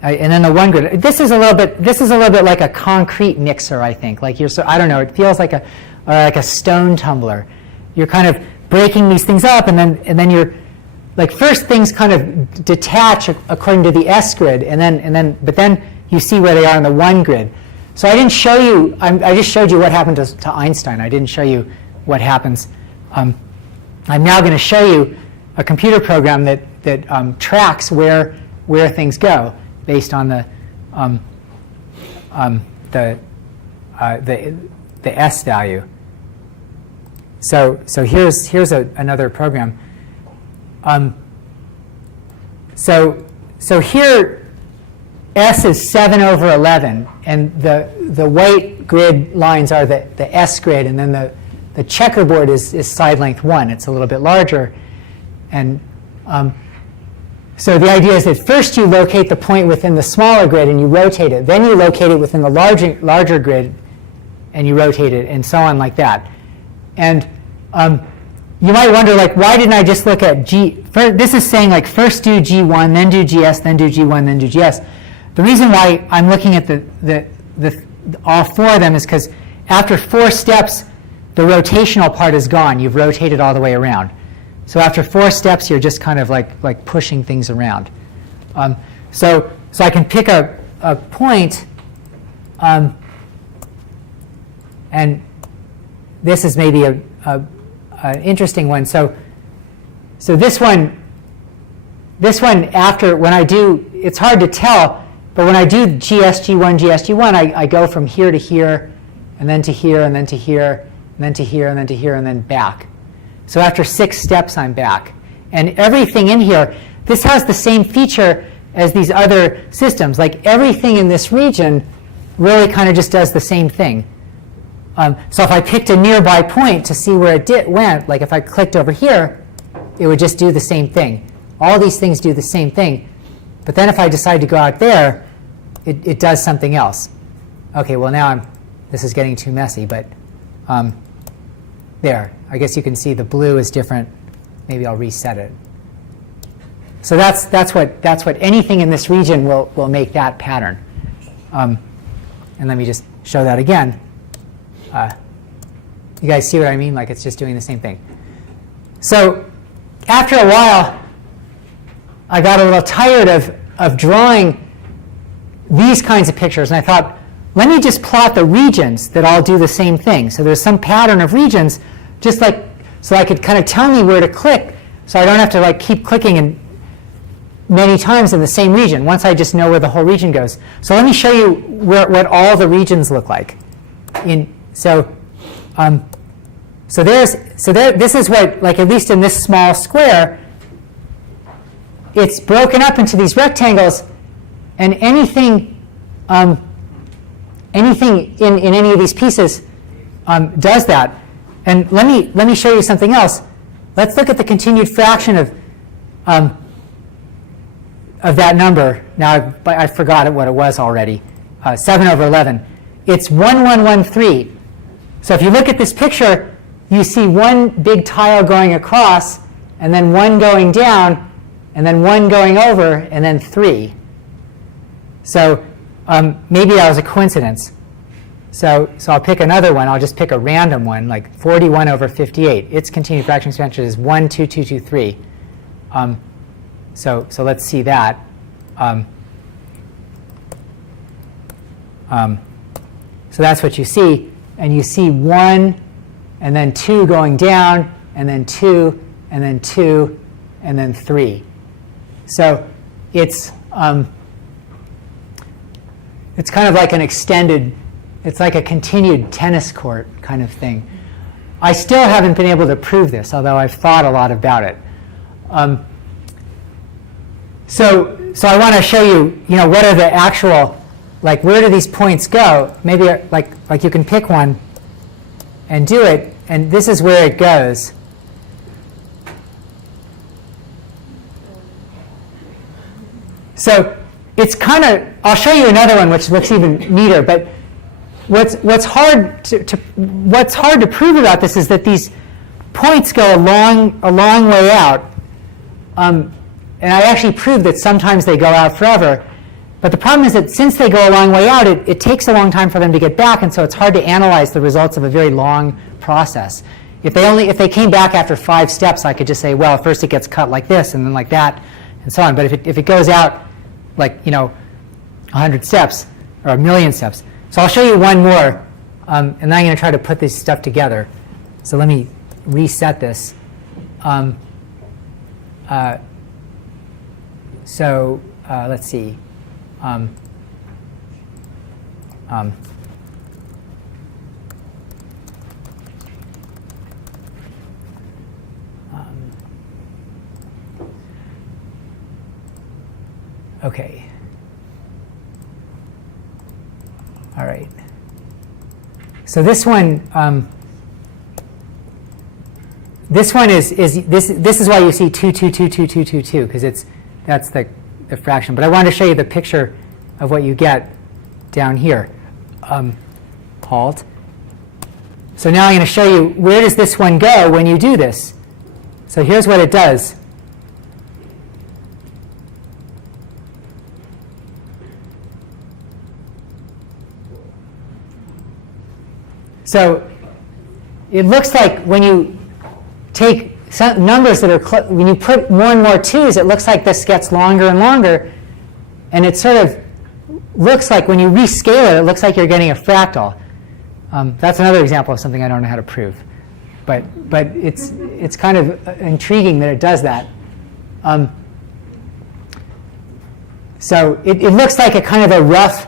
and then the 1 grid. This is a little bit like a concrete mixer, I think. Like I don't know. It feels like a stone tumbler. You're kind of breaking these things up, and then you're like, first things kind of detach according to the S grid, but then you see where they are in the 1 grid. So I didn't show you. I just showed you what happened to Einstein. I didn't show you what happens. I'm now going to show you a computer program that tracks where things go based on the S value. So here's another program. So here S is 7 over 11, and the white grid lines are the S grid, and then the checkerboard is side length 1. It's a little bit larger. And so the idea is that first you locate the point within the smaller grid and you rotate it. Then you locate it within the larger grid and you rotate it, and so on like that. And you might wonder, like, why didn't I just look at G? This is saying, like, first do G1, then do GS, then do G1, then do GS. The reason why I'm looking at all 4 of them is because after 4 steps, the rotational part is gone. You've rotated all the way around. So after 4 steps, you're just kind of like pushing things around. So I can pick a point, and this is maybe an interesting one. So this one after, when I do, it's hard to tell, but when I do GSG1, GSG1, I go from here to here, and then to here, and then to here, and then to here, and then to here, and then back. So after 6 steps, I'm back. And everything in here, this has the same feature as these other systems. Like, everything in this region really kind of just does the same thing. So if I picked a nearby point to see where it went, like if I clicked over here, it would just do the same thing. All these things do the same thing. But then if I decide to go out there, it does something else. OK, well, now this is getting too messy, but there. I guess you can see the blue is different. Maybe I'll reset it. So that's what anything in this region will make that pattern. And let me just show that again. You guys see what I mean? Like, it's just doing the same thing. So after a while, I got a little tired of drawing these kinds of pictures, and I thought, let me just plot the regions that all do the same thing. So there's some pattern of regions, just like, so I could kind of tell me where to click, so I don't have to like keep clicking many times in the same region. Once I just know where the whole region goes. So let me show you what all the regions look like. This is what, like, at least in this small square, it's broken up into these rectangles, and anything in any of these pieces does that. And let me show you something else. Let's look at the continued fraction of that number. Now I forgot what it was already. 7 over 11. It's 1113. So if you look at this picture, you see one big tile going across, and then one going down, and then one going over, and then 3. So maybe that was a coincidence. So I'll pick another one. I'll just pick a random one, like 41 over 58. Its continued fraction expansion is 12223. So let's see that. So that's what you see. And you see 1, and then 2 going down, and then 2, and then 2, and then 3. So it's kind of like an extended, it's like a continued tennis court kind of thing. I still haven't been able to prove this, although I've thought a lot about it. So I want to show you, what are the actual, like, where do these points go? Maybe like you can pick one and do it, and this is where it goes. So it's kind of, I'll show you another one which looks even neater, but what's hard to prove about this is that these points go a long way out. And I actually proved that sometimes they go out forever. But the problem is that since they go a long way out, it takes a long time for them to get back, and so it's hard to analyze the results of a very long process. If they came back after 5 steps, I could just say, well, first it gets cut like this, and then like that, and so on. But if it goes out like 100 steps or 1,000,000 steps, so I'll show you one more, and then I'm going to try to put this stuff together. So let me reset this. Let's see. Okay. All right. So this one is why you see 2, 2, 2, 2, 2, 2, 2, because that's the fraction. But I wanted to show you the picture of what you get down here. Halt. So now I'm going to show you where does this one go when you do this. So here's what it does. So it looks like when you take some numbers that are, when you put more and more 2's, it looks like this gets longer and longer. And it sort of looks like when you rescale it, it looks like you're getting a fractal. That's another example of something I don't know how to prove. But it's kind of intriguing that it does that. So it looks like a kind of a rough,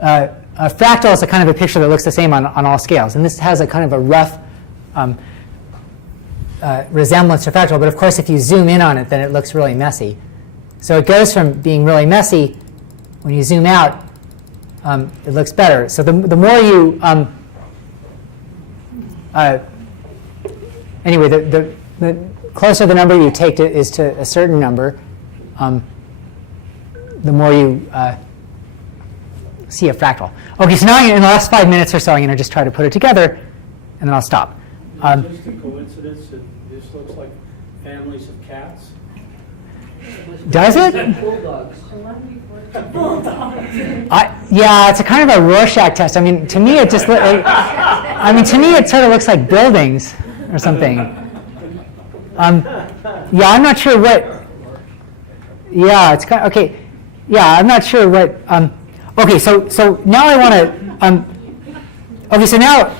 a fractal is a kind of a picture that looks the same on all scales. And this has a kind of a rough resemblance to fractal. But of course, if you zoom in on it, then it looks really messy. So it goes from being really messy, when you zoom out, it looks better. So the more you, anyway, the closer the number you take is to a certain number, the more you see a fractal. Okay, so now in the last 5 minutes or so, I'm going to just try to put it together, and then I'll stop. Is it just a coincidence that this looks like families of cats? Does it? Bulldogs. Yeah, it's a kind of a Rorschach test. I mean, to me, it just to me, it sort of looks like buildings or something. Yeah, I'm not sure what. Yeah, it's kind of, okay. Yeah, I'm not sure what. Okay, so now I want to. Okay, so now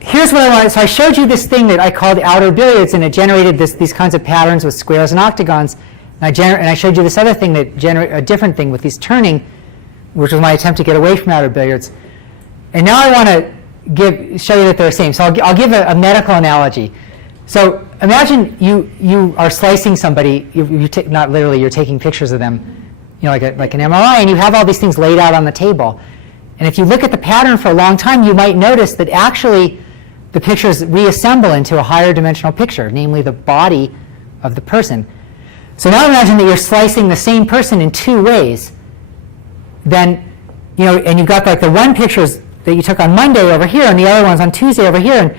here's what I want. So I showed you this thing that I called outer billiards, and it generated these kinds of patterns with squares and octagons. And I showed you this other thing that generated a different thing with these turning, which was my attempt to get away from outer billiards. And now I want to show you that they're the same. So I'll give a medical analogy. So imagine you are slicing somebody, not literally, you're taking pictures of them, like an MRI, and you have all these things laid out on the table. And if you look at the pattern for a long time, you might notice that actually the pictures reassemble into a higher dimensional picture, namely the body of the person. So now imagine that you're slicing the same person in two ways. Then, and you've got like the one pictures that you took on Monday over here and the other ones on Tuesday over here, and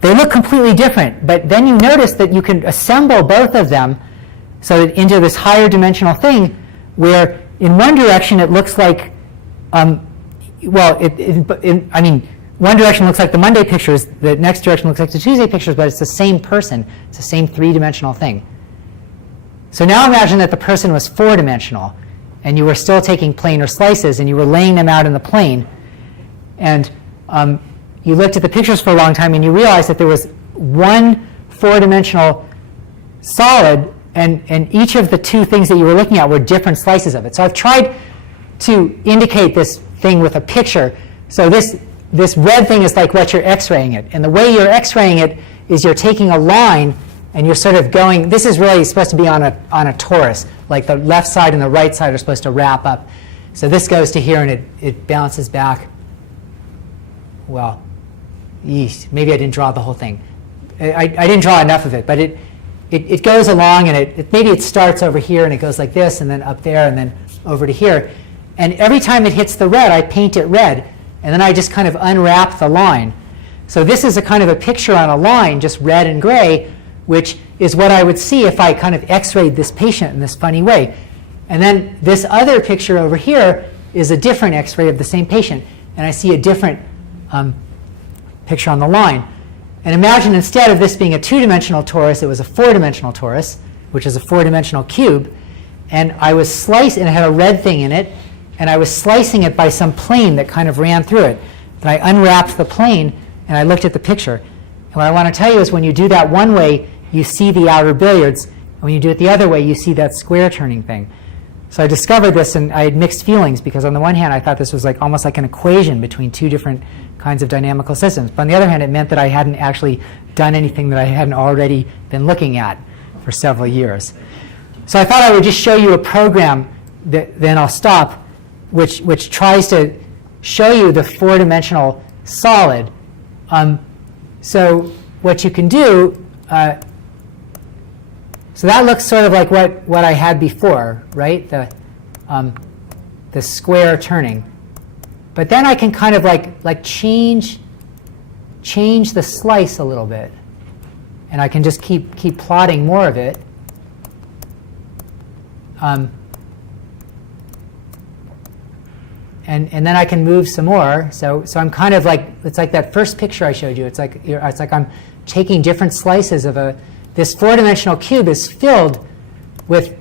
they look completely different. But then you notice that you can assemble both of them so that into this higher dimensional thing where in one direction it looks like, one direction looks like the Monday pictures, the next direction looks like the Tuesday pictures, but it's the same person. It's the same three-dimensional thing. So now imagine that the person was four-dimensional, and you were still taking planar slices, and you were laying them out in the plane. And you looked at the pictures for a long time, and you realized that there was one four-dimensional solid, and each of the two things that you were looking at were different slices of it. So I've tried to indicate this thing with a picture. So this red thing is like what you're x-raying it. And the way you're x-raying it is you're taking a line and you're sort of going, this is really supposed to be on a torus. Like the left side and the right side are supposed to wrap up. So this goes to here and it bounces back. Well, maybe I didn't draw the whole thing. I didn't draw enough of it, but it goes along and maybe it starts over here and it goes like this and then up there and then over to here. And every time it hits the red, I paint it red. And then I just kind of unwrap the line. So this is a kind of a picture on a line, just red and gray, which is what I would see if I kind of x-rayed this patient in this funny way. And then this other picture over here is a different x-ray of the same patient. And I see a different picture on the line. And imagine instead of this being a two-dimensional torus, it was a four-dimensional torus, which is a four-dimensional cube. And I was slicing, and it had a red thing in it. And I was slicing it by some plane that kind of ran through it. And I unwrapped the plane, and I looked at the picture. And what I want to tell you is when you do that one way, you see the outer billiards. And when you do it the other way, you see that square turning thing. So I discovered this, and I had mixed feelings, because on the one hand, I thought this was like almost like an equation between two different kinds of dynamical systems. But on the other hand, it meant that I hadn't actually done anything that I hadn't already been looking at for several years. So I thought I would just show you a program, then I'll stop, which tries to show you the four-dimensional solid. So what you can do, so that looks sort of like what I had before, right? The square turning. But then I can kind of like change the slice a little bit. And I can just keep plotting more of it. And then I can move some more. So I'm kind of like, it's like that first picture I showed you. It's like I'm taking different slices of this four-dimensional cube is filled with,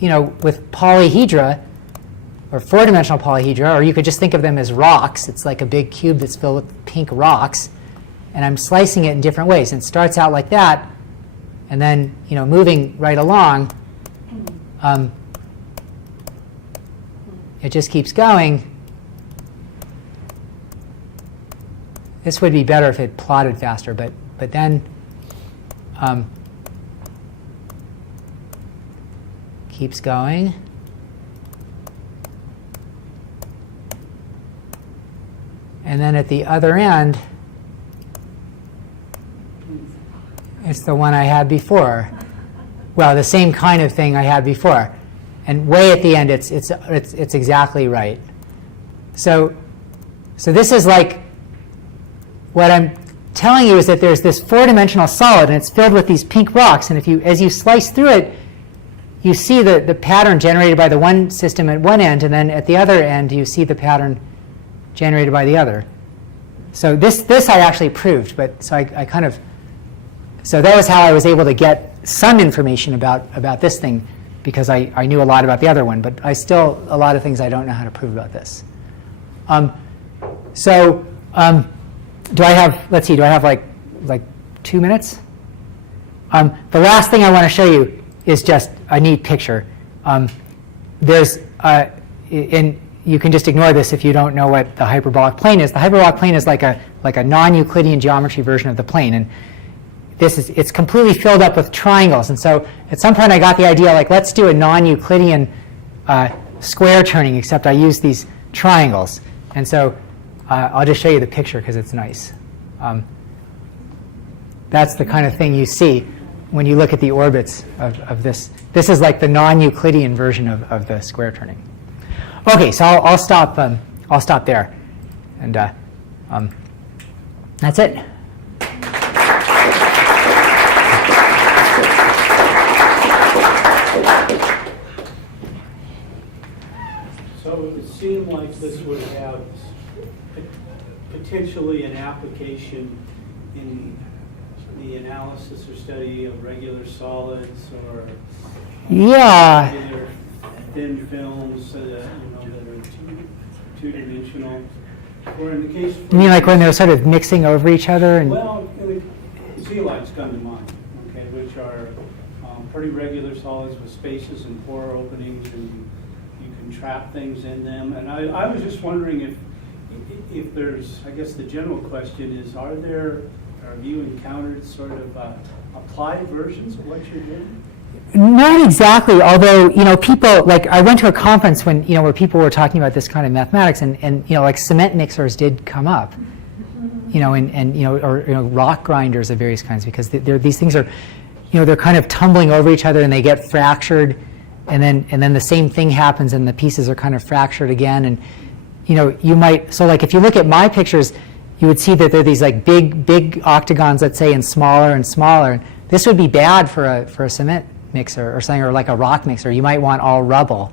with polyhedra, or four-dimensional polyhedra, or you could just think of them as rocks. It's like a big cube that's filled with pink rocks. And I'm slicing it in different ways. And it starts out like that, and then, moving right along, it just keeps going. This would be better if it plotted faster, but then keeps going. And then at the other end, it's the one I had before. Well, the same kind of thing I had before. And way at the end, it's exactly right. So this is like, what I'm telling you is that there's this four-dimensional solid, and it's filled with these pink rocks. And as you slice through it, you see the pattern generated by the one system at one end, and then at the other end, you see the pattern generated by the other. So this I actually proved, but so I kind of, so that was how I was able to get some information about this thing, because I knew a lot about the other one, but I still, a lot of things I don't know how to prove about this. Do I have, let's see, do I have like 2 minutes? The last thing I want to show you is just a neat picture. And you can just ignore this if you don't know what the hyperbolic plane is. The hyperbolic plane is like a non-Euclidean geometry version of the plane. And it's completely filled up with triangles. And so at some point I got the idea, like, let's do a non-Euclidean square turning, except I use these triangles. And so I'll just show you the picture because it's nice. That's the kind of thing you see when you look at the orbits of this. This is like the non-Euclidean version of the square turning. Okay, so I'll stop there, and that's it. So it would seem like this would have potentially an application in the analysis or study of regular solids or Yeah. regular thin films that are two-dimensional. Or in the case, You mean like when they're sort of mixing over each other? And well, zeolites come to mind, okay, which are pretty regular solids with spaces and pore openings, and you can trap things in them. And I was just wondering if there's, I guess the general question is, have you encountered sort of applied versions of what you're doing? not exactly, although, people, like, I went to a conference when, where people were talking about this kind of mathematics, and like cement mixers did come up, or rock grinders of various kinds, because these things are, they're kind of tumbling over each other and they get fractured, and then the same thing happens and the pieces are kind of fractured again, and you might, so like if you look at my pictures, you would see that there are these like big octagons, let's say, and smaller. This would be bad for a cement mixer or something, or like a rock mixer. You might want all rubble.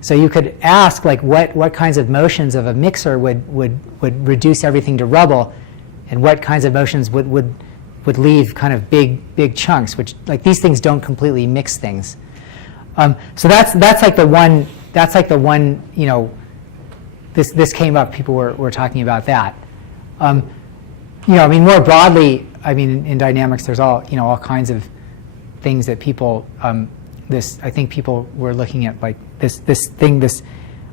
So you could ask, like, what kinds of motions of a mixer would reduce everything to rubble, and what kinds of motions would leave kind of big chunks, which, like, these things don't completely mix things. So that's like the one. That's like the one. This came up. People were talking about that. I mean, more broadly, I mean, in dynamics, there's all kinds of things that people. I think people were looking at, like, this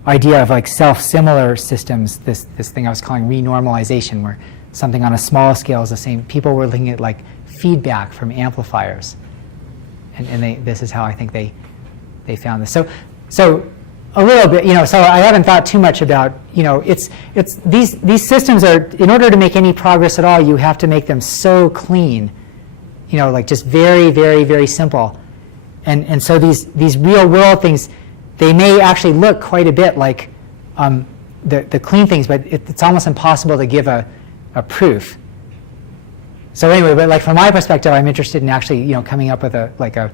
idea of like self-similar systems. This thing I was calling renormalization, where something on a small scale is the same. People were looking at like feedback from amplifiers, and this is how I think they found this. So a little bit, so I haven't thought too much about, it's these systems are, in order to make any progress at all, you have to make them so clean, like just very, very, very simple. And so these real world things, they may actually look quite a bit like the clean things, but it's almost impossible to give a proof. So anyway, but like from my perspective, I'm interested in actually, coming up with like a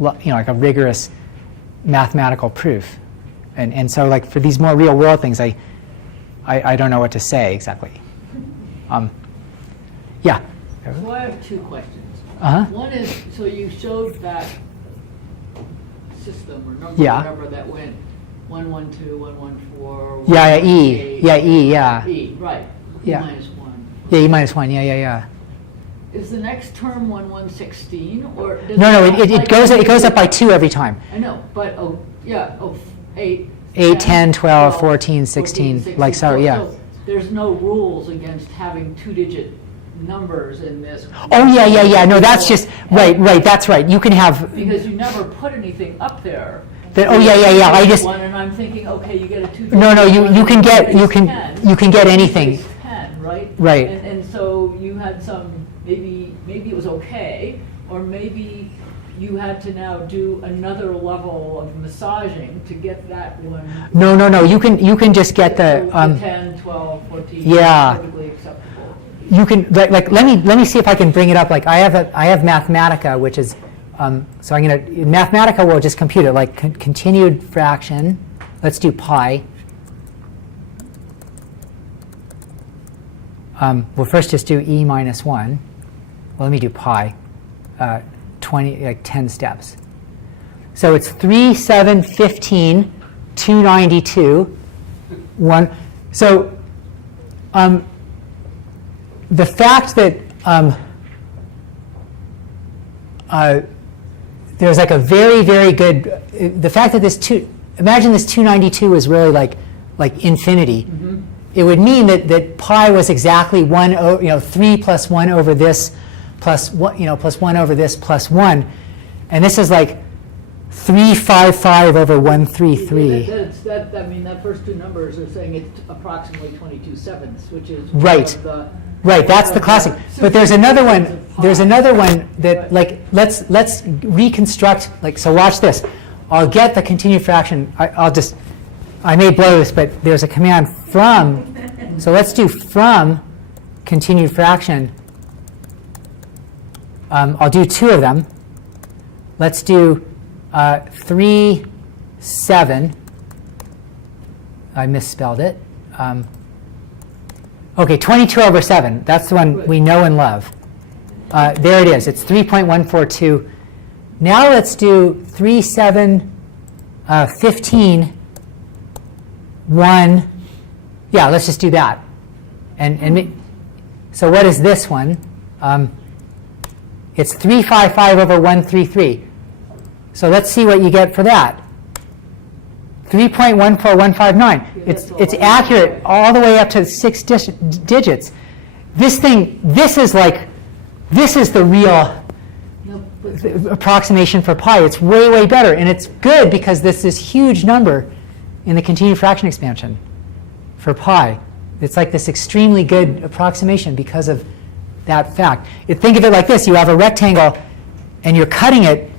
rigorous mathematical proof. And so, like, for these more real world things, I don't know what to say exactly. Yeah. So I have two questions. Uh-huh. One is, so you showed that system or number, Yeah. whatever, that went 112, 114. Yeah, E. 118, Yeah, E, yeah. E, right. Yeah. Minus 1. Yeah, E minus 1, yeah. Is the next term 1116, or does No, not, it goes up by 2 every time. I know, but 8, 10, 12, 14, 16, like so, yeah. So there's no rules against having 2-digit numbers in this. Oh, yeah. No, that's just, right, that's right. You can have, Because you never put anything up there. oh, yeah. I just, One, and I'm thinking, okay, you get a 2-digit. no, you can get, one, you can get anything. It's 10, right? Right. And so you had some, maybe it was okay, or maybe you had to now do another level of massaging to get that one. No, you can just get the, 10, 12, 14. Yeah. Perfectly acceptable. you can, like let me see if I can bring it up. Like I have Mathematica, which is, so I'm going to, Mathematica will just compute it, like continued fraction. Let's do pi. We'll first just do e minus 1. Well, let me do pi. 10 steps. So it's 3, 7, 15, 292, 1. So the fact that there's like a very, very good, the fact that imagine this 292 is really like infinity. Mm-hmm. It would mean that pi was exactly 3 plus 1 over this plus 1, plus 1 over this plus 1. And this is like 355 over 133. That first two numbers are saying it's approximately 22/7, which is Right. Right, that's the classic. But there's another one. There's another one that let's reconstruct. So watch this. I'll get the continued fraction. I may blow this, but there's a command from. So let's do from continued fraction. I'll do 2 of them. Let's do 3, 7. I misspelled it. Okay, 22 over 7. That's the one we know and love. There it is. It's 3.142. Now let's do 3, 7, 15, 1. Yeah, let's just do that. So what is this one? It's 355 over 133. So let's see what you get for that. 3.14159. It's accurate all the way up to 6 digits. This is the real approximation for pi. It's way, way better. And it's good because this huge number in the continued fraction expansion for pi. It's like this extremely good approximation because of that fact. Think of it like this. You have a rectangle and you're cutting it.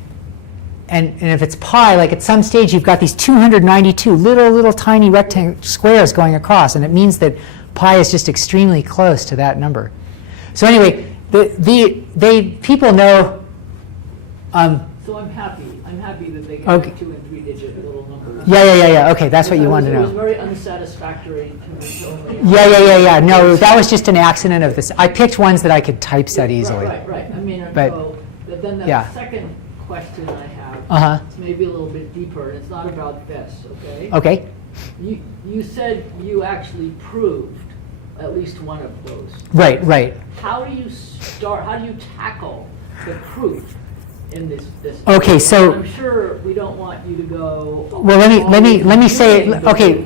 And if it's pi, like at some stage you've got these 292 little tiny rectangle squares going across, and it means that pi is just extremely close to that number. So anyway, people know. So I'm happy that they can have 2 and 3 digit little numbers. Yeah. Okay, that's what you want to know. It was very unsatisfactory to me. Yeah. No, that was just an accident of this. I picked ones that I could typeset easily. Right. But then the second question I have, it's maybe a little bit deeper, and it's not about this, okay? Okay. You said you actually proved at least one of those. Right. How do you tackle the proof in this? Okay, so I'm sure we don't want you to go. Well, let me say it. Okay,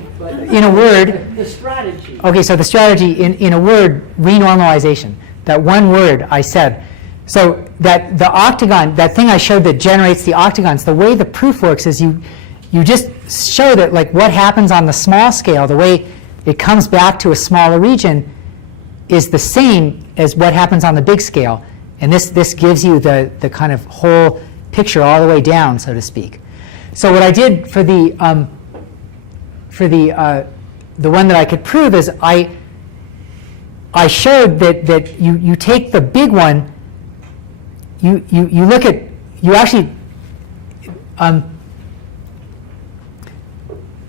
in a word. The strategy. Okay, so the strategy in a word, renormalization. That one word I said. So that the octagon, that thing I showed that generates the octagons, the way the proof works is you just show that what happens on the small scale, the way it comes back to a smaller region, is the same as what happens on the big scale. And this gives you the kind of whole picture all the way down, so to speak. So what I did for the one that I could prove is I showed that you take the big one. You look at, you actually,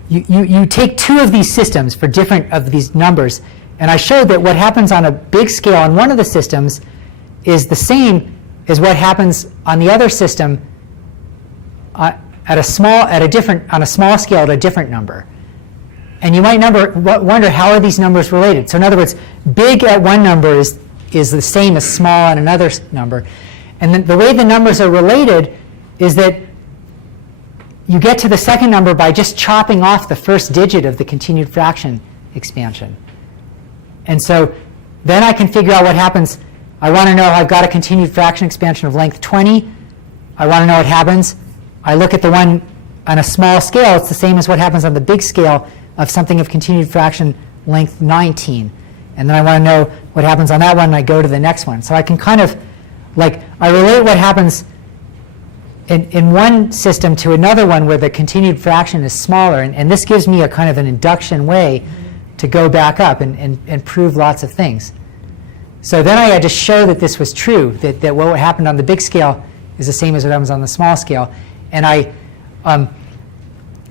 you take 2 of these systems for different of these numbers, and I showed that what happens on a big scale on one of the systems is the same as what happens on the other system on a small scale at a different number. And you might wonder, how are these numbers related? So in other words, big at one number is the same as small at another number. And then the way the numbers are related is that you get to the second number by just chopping off the first digit of the continued fraction expansion. And so then I can figure out what happens. I want to know I've got a continued fraction expansion of length 20. I want to know what happens. I look at the one on a small scale. It's the same as what happens on the big scale of something of continued fraction length 19. And then I want to know what happens on that one, and I go to the next one. So I can kind of, I relate what happens in one system to another one where the continued fraction is smaller. And this gives me a kind of an induction way to go back up and prove lots of things. So then I had to show that this was true, that what happened on the big scale is the same as what happens on the small scale. And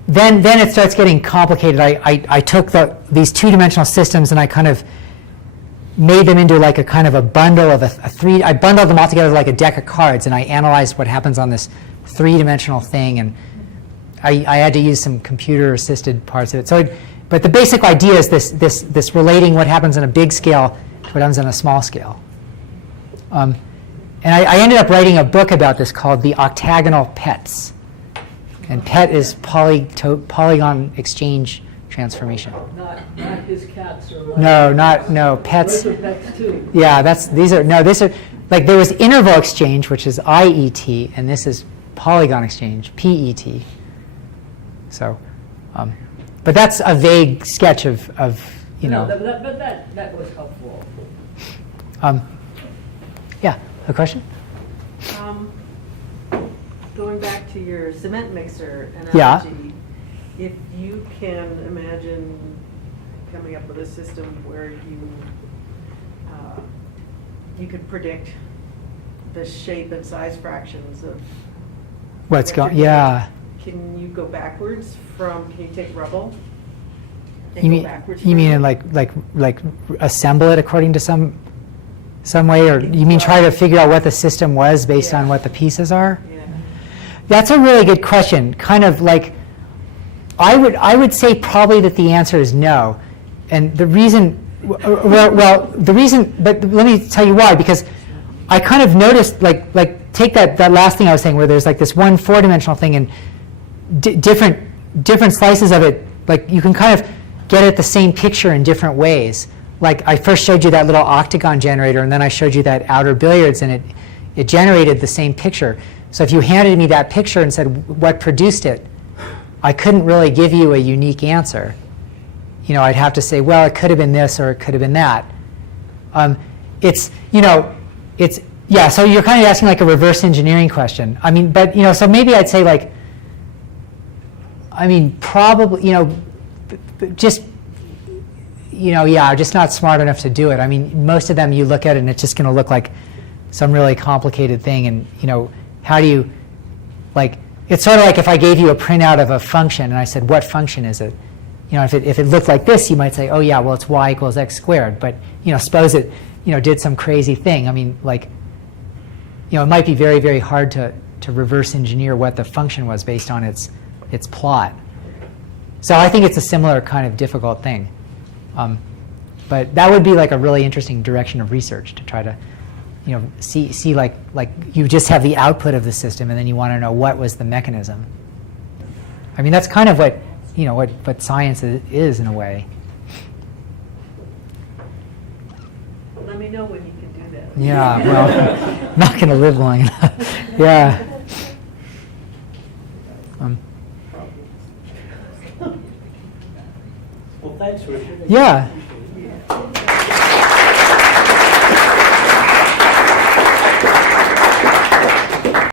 then it starts getting complicated. I took these 2-dimensional systems and I kind of made them into a kind of a bundle of I bundled them all together like a deck of cards, and I analyzed what happens on this 3-dimensional thing, and I had to use some computer-assisted parts of it. So, but the basic idea is this relating what happens on a big scale to what happens on a small scale. And I ended up writing a book about this called The Octagonal Pets. And PET is polygon exchange transformation. Not his cats or No, pets. Those are pets too. Yeah, these are like there was interval exchange, which is IET, and this is polygon exchange, PET. So, but that's a vague sketch of you know. No, but that was helpful. Yeah, a question? Going back to your cement mixer Yeah. analogy, if you can imagine coming up with a system where you could predict the shape and size fractions of What's what going? you're Yeah. doing, can you go backwards from? Can you take rubble and You go mean backwards? you from mean it? like assemble it according to some way, or you mean try to figure out what the system was based on Yeah. what the pieces are? Yeah. That's a really good question. Kind of like, I would say probably that the answer is no, and the reason, the reason, but let me tell you why. Because I kind of noticed, like take that last thing I was saying, where there's like this one 4-dimensional thing and different slices of it. Like you can kind of get at the same picture in different ways. Like I first showed you that little octagon generator, and then I showed you that outer billiards, and it generated the same picture. So if you handed me that picture and said, what produced it, I couldn't really give you a unique answer. You know, I'd have to say, well, it could have been this or it could have been that. Yeah, so you're kind of asking like a reverse engineering question. I mean, but, you know, so maybe I'd say like, I mean, probably, you know, just, you know, yeah, just not smart enough to do it. I mean, most of them you look at it and it's just going to look like some really complicated thing. And, you know, how do you, like, it's sort of like if I gave you a printout of a function and I said, what function is it? You know, if it looked like this, you might say, oh yeah, well, it's y equals x squared. But, you know, suppose it, you know, did some crazy thing. I mean, like, you know, it might be very, very hard to reverse engineer what the function was based on its plot. So I think it's a similar kind of difficult thing. But that would be like a really interesting direction of research, to try to, you know, see like you just have the output of the system and then you want to know what was the mechanism. I mean, that's kind of what, you know, what science is in a way. Let me know when you can do that. Yeah, well, I'm not going to live long enough. Yeah. Well, thanks, Richard. Yeah.